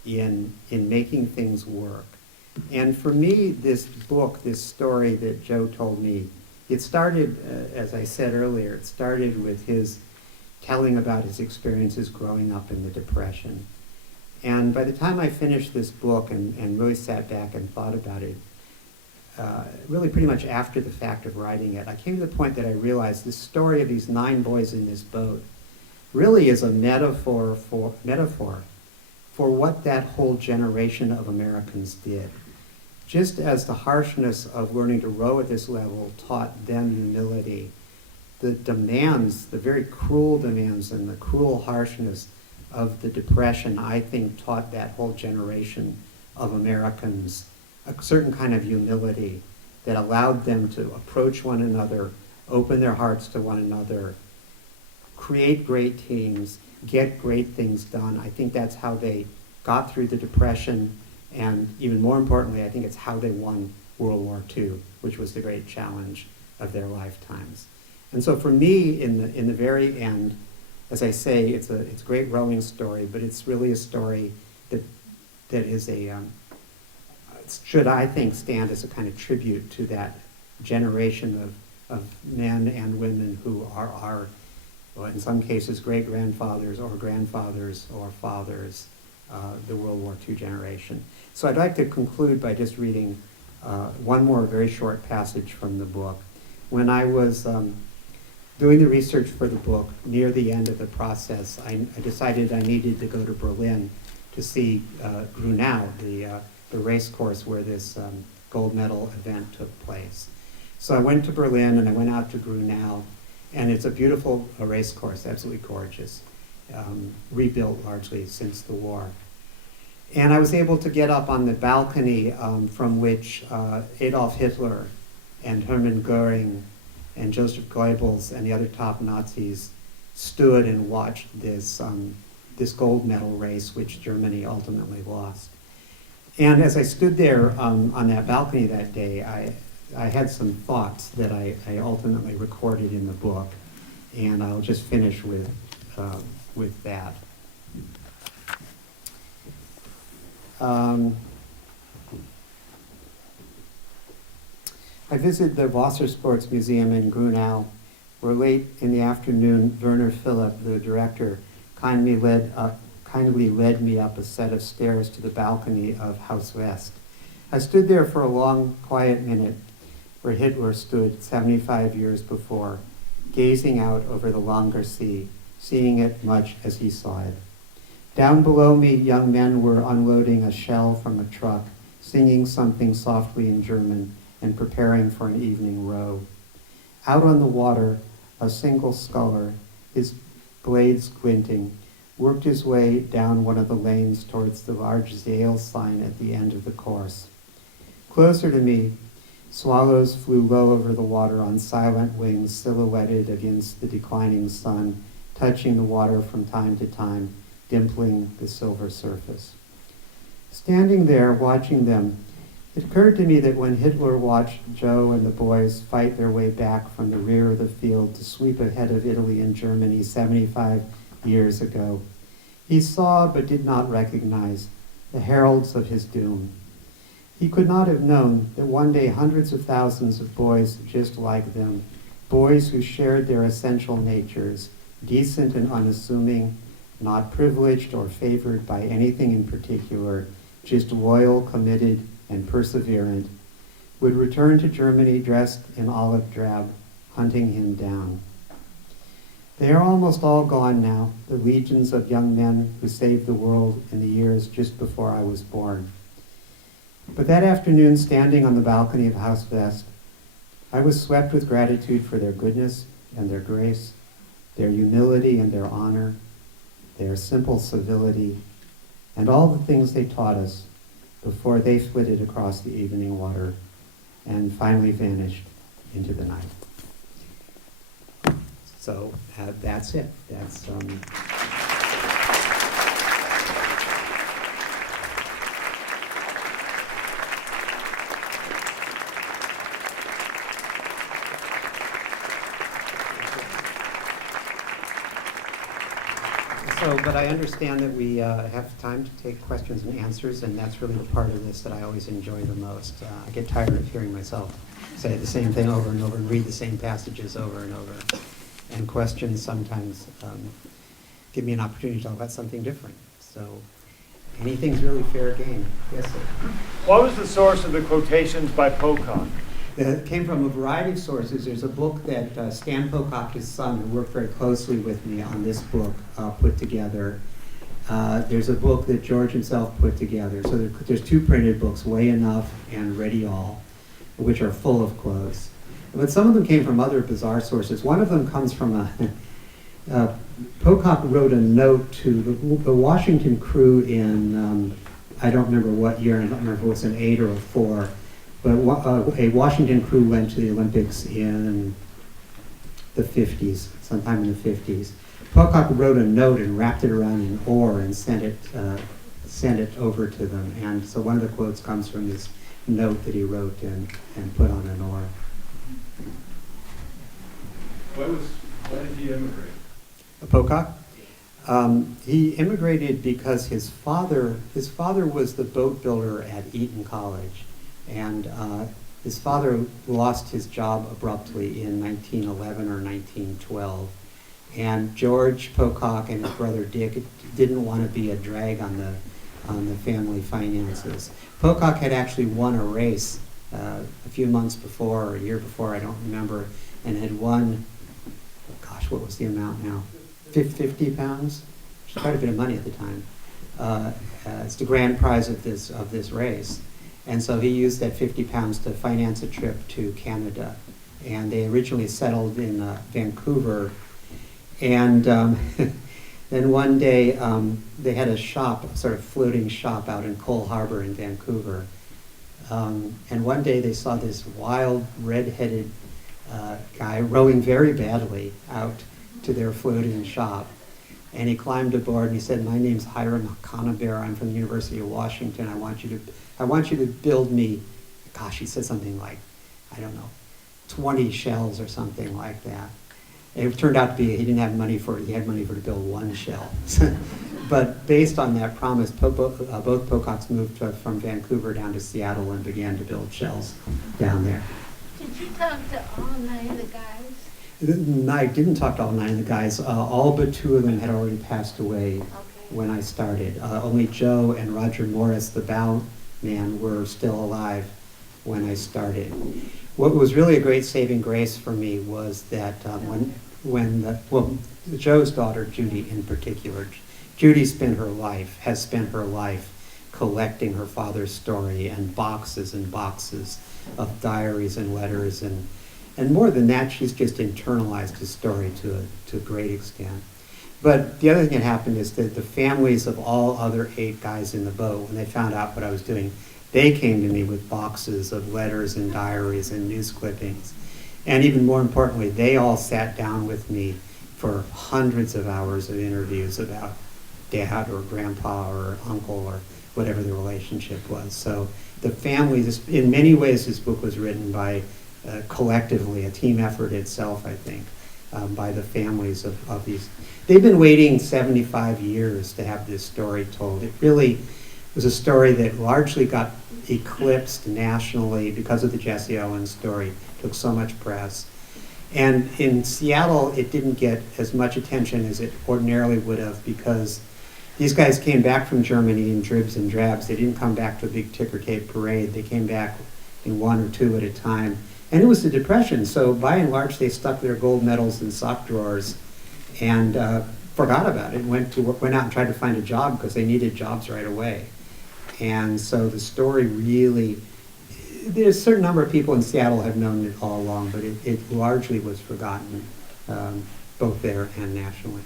in making things work. And for me, this book, this story that Joe told me, it started, as I said earlier, it started with his telling about his experiences growing up in the Depression. And by the time I finished this book and really sat back and thought about it, really pretty much after the fact of writing it, I came to the point that I realized this story of these 9 boys in this boat really is a metaphor for what that whole generation of Americans did. Just as the harshness of learning to row at this level taught them humility, the demands, the very cruel demands and the cruel harshness of the Depression, I think, taught that whole generation of Americans a certain kind of humility that allowed them to approach one another, open their hearts to one another, create great teams, get great things done. I think that's how they got through the Depression, and even more importantly, I think it's how they won World War II, which was the great challenge of their lifetimes. And so for me, in the very end, as I say, it's a great rowing story, but it's really a story that is should, I think, stand as a kind of tribute to that generation of men and women who are well, in some cases, great-grandfathers or grandfathers or fathers, the World War II generation. So I'd like to conclude by just reading one more very short passage from the book. When I was doing the research for the book, near the end of the process, I decided I needed to go to Berlin to see Grunau, the race course where this gold medal event took place. So I went to Berlin and I went out to Grunau, and it's a beautiful race course, absolutely gorgeous, rebuilt largely since the war. And I was able to get up on the balcony from which Adolf Hitler and Hermann Goering and Joseph Goebbels and the other top Nazis stood and watched this gold medal race, which Germany ultimately lost. And as I stood there on that balcony that day, I had some thoughts that I ultimately recorded in the book, and I'll just finish with that. I visited the Wassersports Museum in Grunau, where late in the afternoon, Werner Philipp, the director, kindly led me up a set of stairs to the balcony of Haus West. I stood there for a long, quiet minute, where Hitler stood 75 years before, gazing out over the Langer Sea, seeing it much as he saw it. Down below me, young men were unloading a shell from a truck, singing something softly in German, and preparing for an evening row. Out on the water, a single sculler, his blades glinting, worked his way down one of the lanes towards the large Zale sign at the end of the course. Closer to me, swallows flew low over the water on silent wings silhouetted against the declining sun, touching the water from time to time, dimpling the silver surface. Standing there, watching them, it occurred to me that when Hitler watched Joe and the boys fight their way back from the rear of the field to sweep ahead of Italy and Germany 75 years ago, he saw but did not recognize the heralds of his doom. He could not have known that one day hundreds of thousands of boys just like them, boys who shared their essential natures, decent and unassuming, not privileged or favored by anything in particular, just loyal, committed, and perseverant, would return to Germany dressed in olive drab, hunting him down. They are almost all gone now, the legions of young men who saved the world in the years just before I was born. But that afternoon, standing on the balcony of Haus West, I was swept with gratitude for their goodness and their grace, their humility and their honor, their simple civility, and all the things they taught us before they flitted across the evening water and finally vanished into the night. So that's it. That's but I understand that we have time to take questions and answers, and that's really the part of this that I always enjoy the most. I get tired of hearing myself say the same thing over and over and read the same passages over and over. And questions sometimes give me an opportunity to talk about something different. So anything's really fair game. Yes, sir. What was the source of the quotations by Pocock? It came from a variety of sources. There's a book that Stan Pocock, his son, who worked very closely with me on this book, put together. There's a book that George himself put together. So there's two printed books, Way Enough and Ready All, which are full of quotes. But some of them came from other bizarre sources. One of them comes from Pocock wrote a note to the Washington crew in, I don't remember what year, I don't remember if it was an 8 or a 4, but a Washington crew went to the Olympics in the 50s, sometime in the 50s. Pocock wrote a note and wrapped it around an oar and sent it over to them. And so one of the quotes comes from this note that he wrote and put on an oar. Why did he immigrate? Pocock? He immigrated because his father was the boat builder at Eton College, and his father lost his job abruptly in 1911 or 1912, and George Pocock and his brother Dick didn't want to be a drag on the family finances. Pocock had actually won a race a few months before, or a year before, I don't remember, and had won gosh, what was the amount now? 50 pounds? Which is quite a bit of money at the time. It's the grand prize of this race. And so he used that 50 pounds to finance a trip to Canada. And they originally settled in Vancouver. And then one day they had a shop, a sort of floating shop out in Cole Harbor in Vancouver. And one day they saw this wild, red-headed guy rowing very badly out to their floating shop. And he climbed aboard and he said, "My name's Hiram Conabear. I'm from the University of Washington. I want you to build me," gosh, he said something like, I don't know, 20 shells or something like that. It turned out to be he didn't have money for it. He had money for to build one shell. But based on that promise, both Pococks moved from Vancouver down to Seattle and began to build shells down there. Did you talk to all 9 of the guys? I didn't talk to all 9 of the guys. All but 2 of them had already passed away Okay. when I started. Only Joe and Roger Morris, the bow man, were still alive when I started. What was really a great saving grace for me was that Joe's daughter, Judy in particular, Judy has spent her life collecting her father's story and boxes of diaries and letters, and more than that, she's just internalized his story to a great extent. But the other thing that happened is that the families of all other 8 guys in the boat, when they found out what I was doing, they came to me with boxes of letters and diaries and news clippings. And even more importantly, they all sat down with me for hundreds of hours of interviews about dad or grandpa or uncle or whatever the relationship was. So the families, in many ways, this book was written by collectively, a team effort itself, I think, by the families of these. They've been waiting 75 years to have this story told. It really was a story that largely got eclipsed nationally because of the Jesse Owens story. It took so much press. And in Seattle, it didn't get as much attention as it ordinarily would have because these guys came back from Germany in dribs and drabs. They didn't come back to a big ticker tape parade. They came back in 1 or 2 at a time. And it was the Depression, so by and large, they stuck their gold medals in sock drawers and forgot about it. Went out and tried to find a job because they needed jobs right away. And so the story really, there's a certain number of people in Seattle have known it all along, but it largely was forgotten, both there and nationally.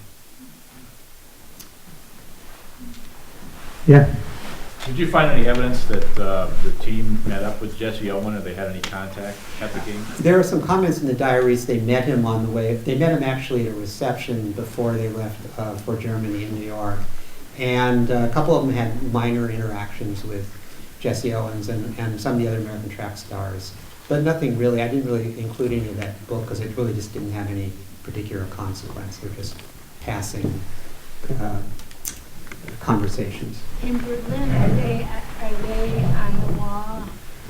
Yeah. Did you find any evidence that the team met up with Jesse Owens, or they had any contact at the game? There are some comments in the diaries. They met him on the way. They met him actually at a reception before they left for Germany in New York. And a couple of them had minor interactions with Jesse Owens and some of the other American track stars. But nothing really, I didn't really include any of that book because it really just didn't have any particular consequence. They're just passing conversations. In Berlin, are they on the wall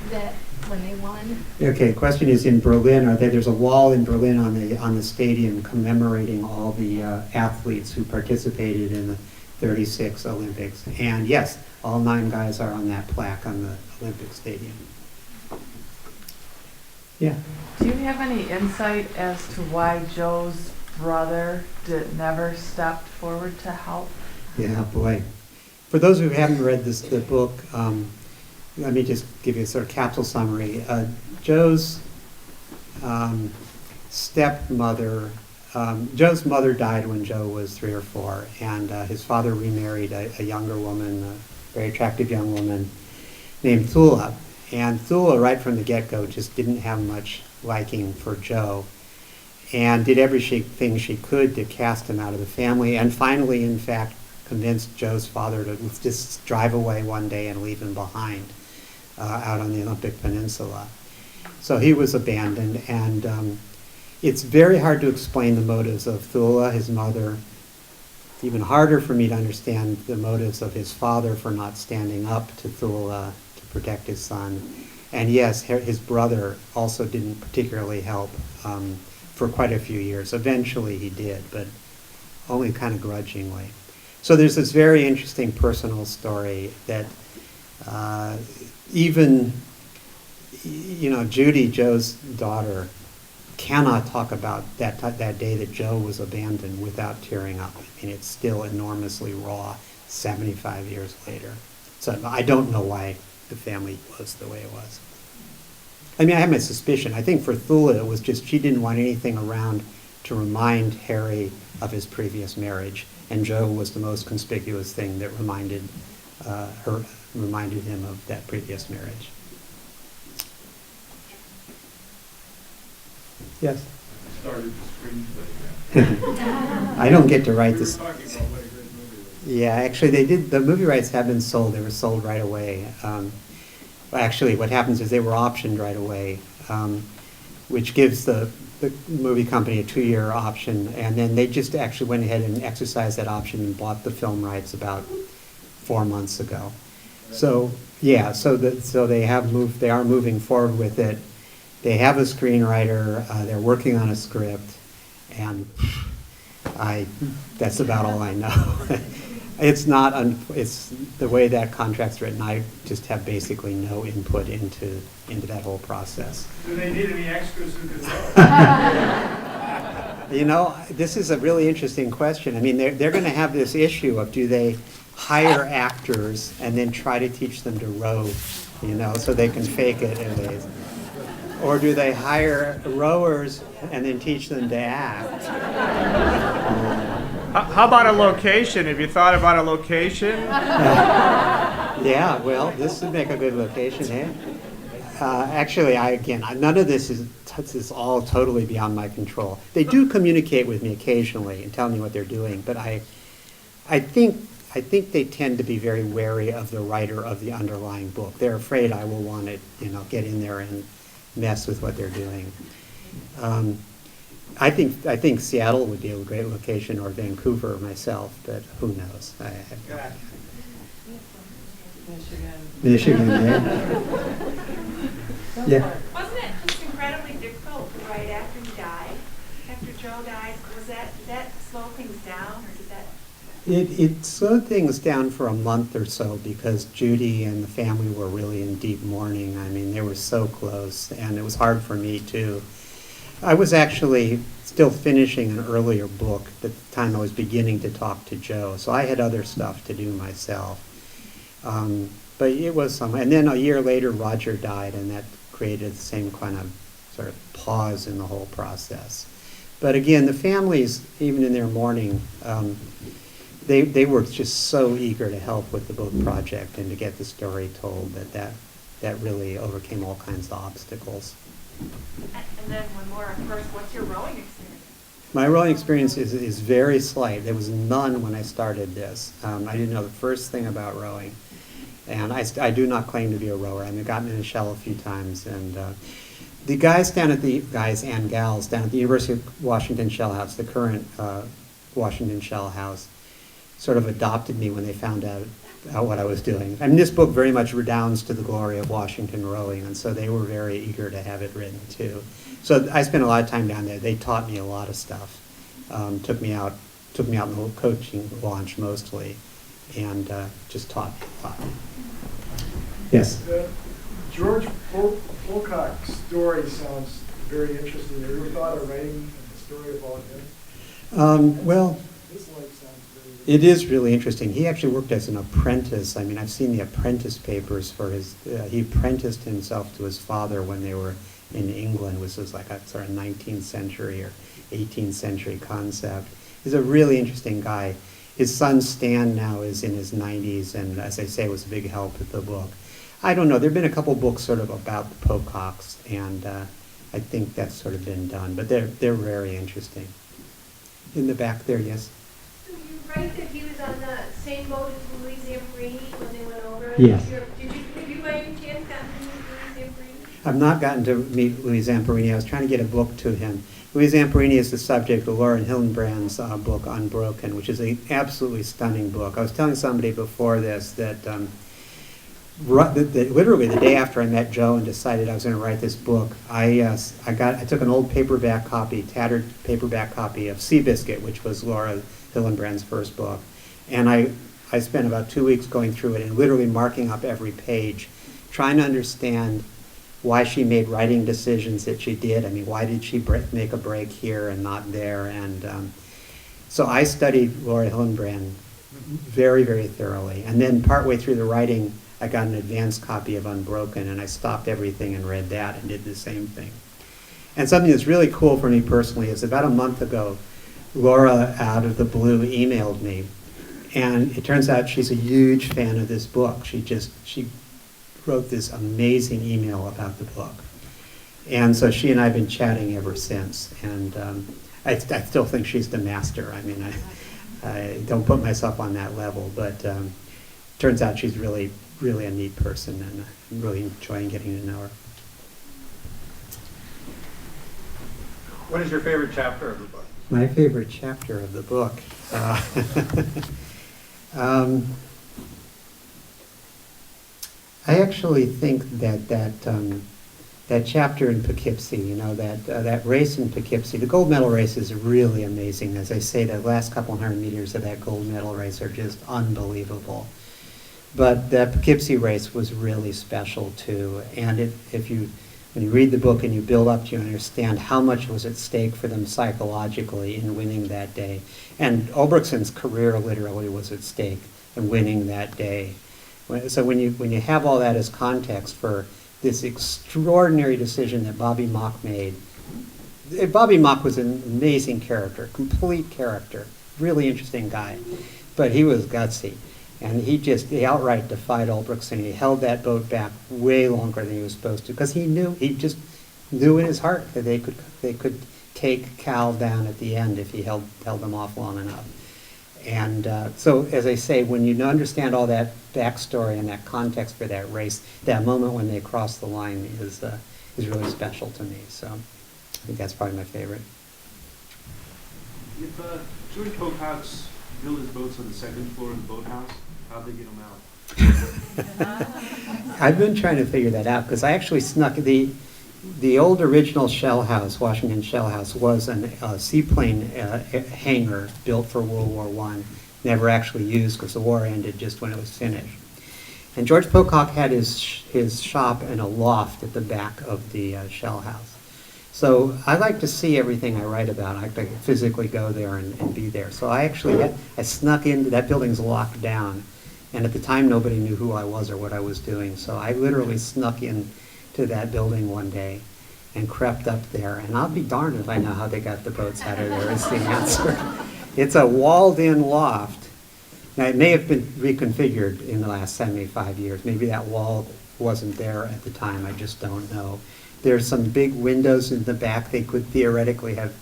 that when they won? Okay, the question is in Berlin, there's a wall in Berlin on the stadium commemorating all the athletes who participated in the 36 Olympics. And yes, all 9 guys are on that plaque on the Olympic Stadium. Yeah. Do you have any insight as to why Joe's brother never stepped forward to help? Yeah, boy. For those who haven't read the book, let me just give you a sort of capsule summary. Joe's stepmother, Joe's mother died when Joe was 3 or 4, and his father remarried a younger woman, a very attractive young woman named Thula. And Thula, right from the get-go, just didn't have much liking for Joe and did everything she could to cast him out of the family, and finally, in fact, convinced Joe's father to just drive away one day and leave him behind out on the Olympic Peninsula. So he was abandoned, and it's very hard to explain the motives of Thula, his mother. It's even harder for me to understand the motives of his father for not standing up to Thula to protect his son. And yes, his brother also didn't particularly help for quite a few years. Eventually he did, but only kind of grudgingly. So there's this very interesting personal story that even, Judy, Joe's daughter, cannot talk about that day that Joe was abandoned without tearing up. I mean, it's still enormously raw 75 years later. So I don't know why the family was the way it was. I mean, I have my suspicion. I think for Thula, it was just she didn't want anything around to remind Harry of his previous marriage, and Joe was the most conspicuous thing that reminded him of that previous marriage. Yes? Started the screenplay. I don't get to write We were this. talking about what a great movie it was. Yeah, actually, they did. The movie rights have been sold. They were sold right away. Actually, what happens is they were optioned right away, which gives the movie company a 2-year option, and then they just actually went ahead and exercised that option and bought the film rights about 4 months ago. So yeah, so they have moved. They are moving forward with it. They have a screenwriter. They're working on a script, and that's about all I know. It's the way that contract's written. I just have basically no input into that whole process. Do they need any extras who could row? You know, this is a really interesting question. I mean, they're going to have this issue of, do they hire actors and then try to teach them to row, so they can fake it, or do they hire rowers and then teach them to act? How about a location? Have you thought about a location? Yeah, well, this would make a good location, eh? Actually, none of this is all totally beyond my control. They do communicate with me occasionally and tell me what they're doing, but I think they tend to be very wary of the writer of the underlying book. They're afraid I will want to, get in there and mess with what they're doing. I think Seattle would be a great location, or Vancouver myself, but who knows? Michigan, yeah. Yeah. Wasn't it just incredibly difficult to write after he died? After Joe died, did that slow things down, or did that? It slowed things down for a month or so because Judy and the family were really in deep mourning. I mean, they were so close, and it was hard for me too. I was actually still finishing an earlier book at the time I was beginning to talk to Joe, so I had other stuff to do myself. But it was some, and then a year later, Roger died, and that created the same kind of sort of pause in the whole process. But again, the families, even in their mourning, they were just so eager to help with the book project and to get the story told that really overcame all kinds of obstacles. And then one more, of course, what's your rowing experience? My rowing experience is very slight. There was none when I started this. I didn't know the first thing about rowing. And I do not claim to be a rower. I mean, I've gotten in a shell a few times. And the guys and gals down at the University of Washington Shell House, the current Washington Shell House, sort of adopted me when they found out what I was doing. I mean, this book very much redounds to the glory of Washington rowing, and so they were very eager to have it written too. So I spent a lot of time down there. They taught me a lot of stuff. Took me out in the coaching launch mostly, and just taught me a lot. Yes. George Pocock's story sounds very interesting. Have you ever thought of writing a story about him? Well, His life sounds very it is really interesting. He actually worked as an apprentice. I mean, I've seen the apprentice papers for his, he apprenticed himself to his father when they were in England, which was like a sort of 19th century or 18th century concept. He's a really interesting guy. His son Stan now is in his 90s, and as I say, was a big help with the book. I don't know. There have been a couple books sort of about the Pococks, and I think that's sort of been done. But they're very interesting. In the back there, yes? So you write that he was on the same boat as Louis Zamperini when they went over? Yes. Have you by any chance gotten to meet Louis Zamperini? I've not gotten to meet Louis Zamperini. I was trying to get a book to him. Louis Zamperini is the subject of Lauren Hillenbrand's book, Unbroken, which is an absolutely stunning book. I was telling somebody before this that literally the day after I met Joe and decided I was going to write this book, I took an old paperback copy, tattered paperback copy of Seabiscuit, which was Laura Hillenbrand's first book, and I spent about 2 weeks going through it and literally marking up every page, trying to understand why she made writing decisions that she did. I mean, why did she make a break here and not there? And so I studied Laura Hillenbrand very, very thoroughly. And then partway through the writing, I got an advanced copy of Unbroken, and I stopped everything and read that and did the same thing. And something that's really cool for me personally is about a month ago, Laura, out of the blue, emailed me. And it turns out she's a huge fan of this book. She wrote this amazing email about the book. And so she and I have been chatting ever since. And I still think she's the master. I mean, I don't put myself on that level, but turns out she's really, really a neat person, and I'm really enjoying getting to know her. What is your favorite chapter of the book? My favorite chapter of the book. I actually think that chapter in Poughkeepsie, you know, that race in Poughkeepsie, the gold medal race is really amazing. As I say, the last couple hundred meters of that gold medal race are just unbelievable. But that Poughkeepsie race was really special too. And when you read the book and you build up to you understand how much was at stake for them psychologically in winning that day. And Ulbrichtsen's career literally was at stake in winning that day. So when you have all that as context for this extraordinary decision that Bobby Mock made. Bobby Mock was an amazing character, complete character, really interesting guy, but he was gutsy. And he outright defied Ulbrichtsen. He held that boat back way longer than he was supposed to, because he just knew in his heart that they could take Cal down at the end if he held them off long enough. And so, as I say, when you understand all that backstory and that context for that race, that moment when they cross the line is really special to me. So I think that's probably my favorite. If George Pocock's built his boats on the second floor of the boathouse, how'd they get them out? I've been trying to figure that out, because I actually snuck the old original shell house, Washington Shell House, was a seaplane hangar built for World War I, never actually used because the war ended just when it was finished. And George Pocock had his shop in a loft at the back of the shell house. So I like to see everything I write about. I like to physically go there and be there. So I snuck into, that building's locked down. And at the time, nobody knew who I was or what I was doing. So I literally snuck in to that building one day and crept up there. And I'll be darned if I know how they got the boats out of there, is the answer. It's a walled-in loft. Now, it may have been reconfigured in the last 75 years. Maybe that wall wasn't there at the time. I just don't know. There's some big windows in the back. They could theoretically have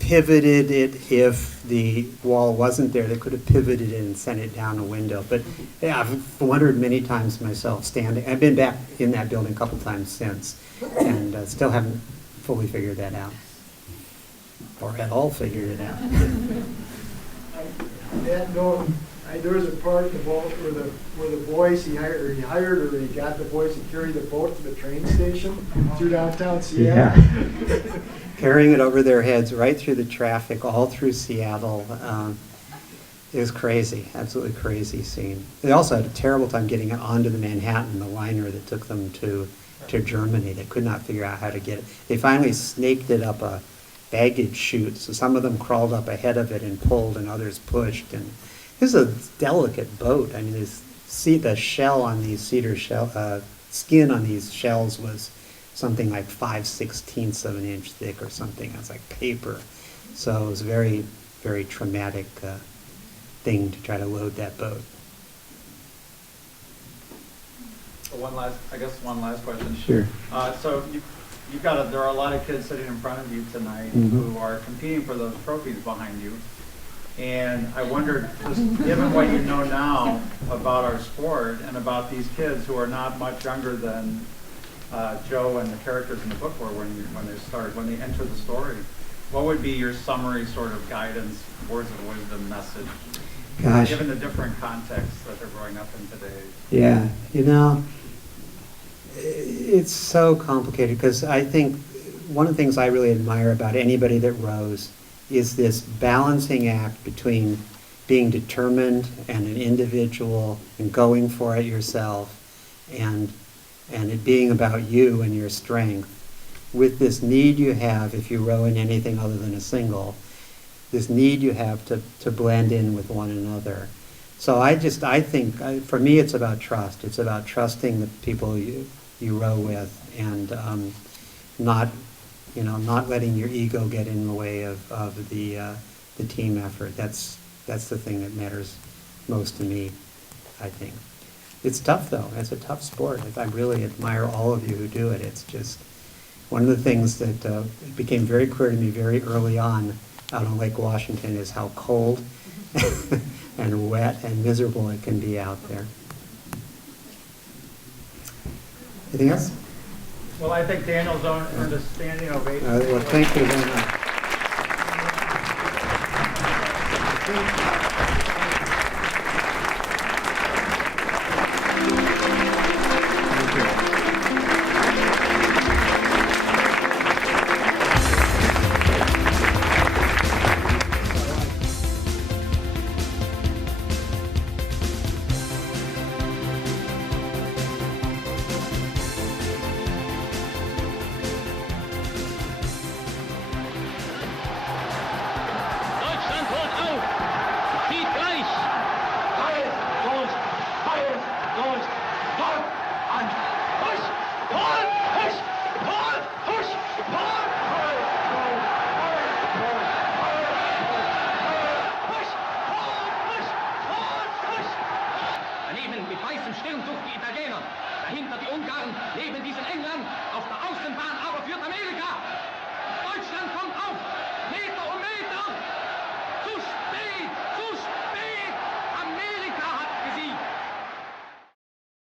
pivoted it if the wall wasn't there. They could have pivoted it and sent it down a window. But yeah, I've wondered many times myself standing. I've been back in that building a couple times since, and still haven't fully figured that out, or at all figured it out. There was a part of the boat where the boys he got the boys to carry the boat to the train station through downtown Seattle. Yeah. Carrying it over their heads right through the traffic, all through Seattle. It was crazy, absolutely crazy scene. They also had a terrible time getting it onto the Manhattan, the liner that took them to Germany. They could not figure out how to get it. They finally snaked it up a baggage chute, so some of them crawled up ahead of it and pulled, and others pushed. And this is a delicate boat. I mean, the shell on these skin on these shells was something like 5/16 of an inch thick or something. It was like paper. So it was a very, very traumatic thing to try to load that boat. One last question. Sure. So there are a lot of kids sitting in front of you tonight who are competing for those trophies behind you. And I wondered, just given what you know now about our sport and about these kids who are not much younger than Joe and the characters in the book were when they enter the story, what would be your summary sort of guidance, words of wisdom, message, Gosh. given the different contexts that they're growing up in today? Yeah, it's so complicated, because I think one of the things I really admire about anybody that rows is this balancing act between being determined and an individual and going for it yourself, and and it being about you and your strength, with this need you have, if you row in anything other than a single, this need you have to blend in with one another. So I think, for me, it's about trust. It's about trusting the people you row with, and not letting your ego get in the way of the team effort. That's the thing that matters most to me, I think. It's tough, though. It's a tough sport. I really admire all of you who do it. It's just one of the things that became very clear to me very early on out on Lake Washington is how cold and wet and miserable it can be out there. Anything else? Well, I think Daniel's earned a standing ovation. Well, thank you very much. Deutschland holt auf, zieht gleich. Halt, los, halt, los, Tor, an, push, Tor, push, Tor, push, Tor, push, Tor, push. Daneben mit weißem Stirntuch die Italiener, dahinter die Ungarn, neben diesen England, auf der Außenbahn aber führt Amerika. Deutschland kommt auf.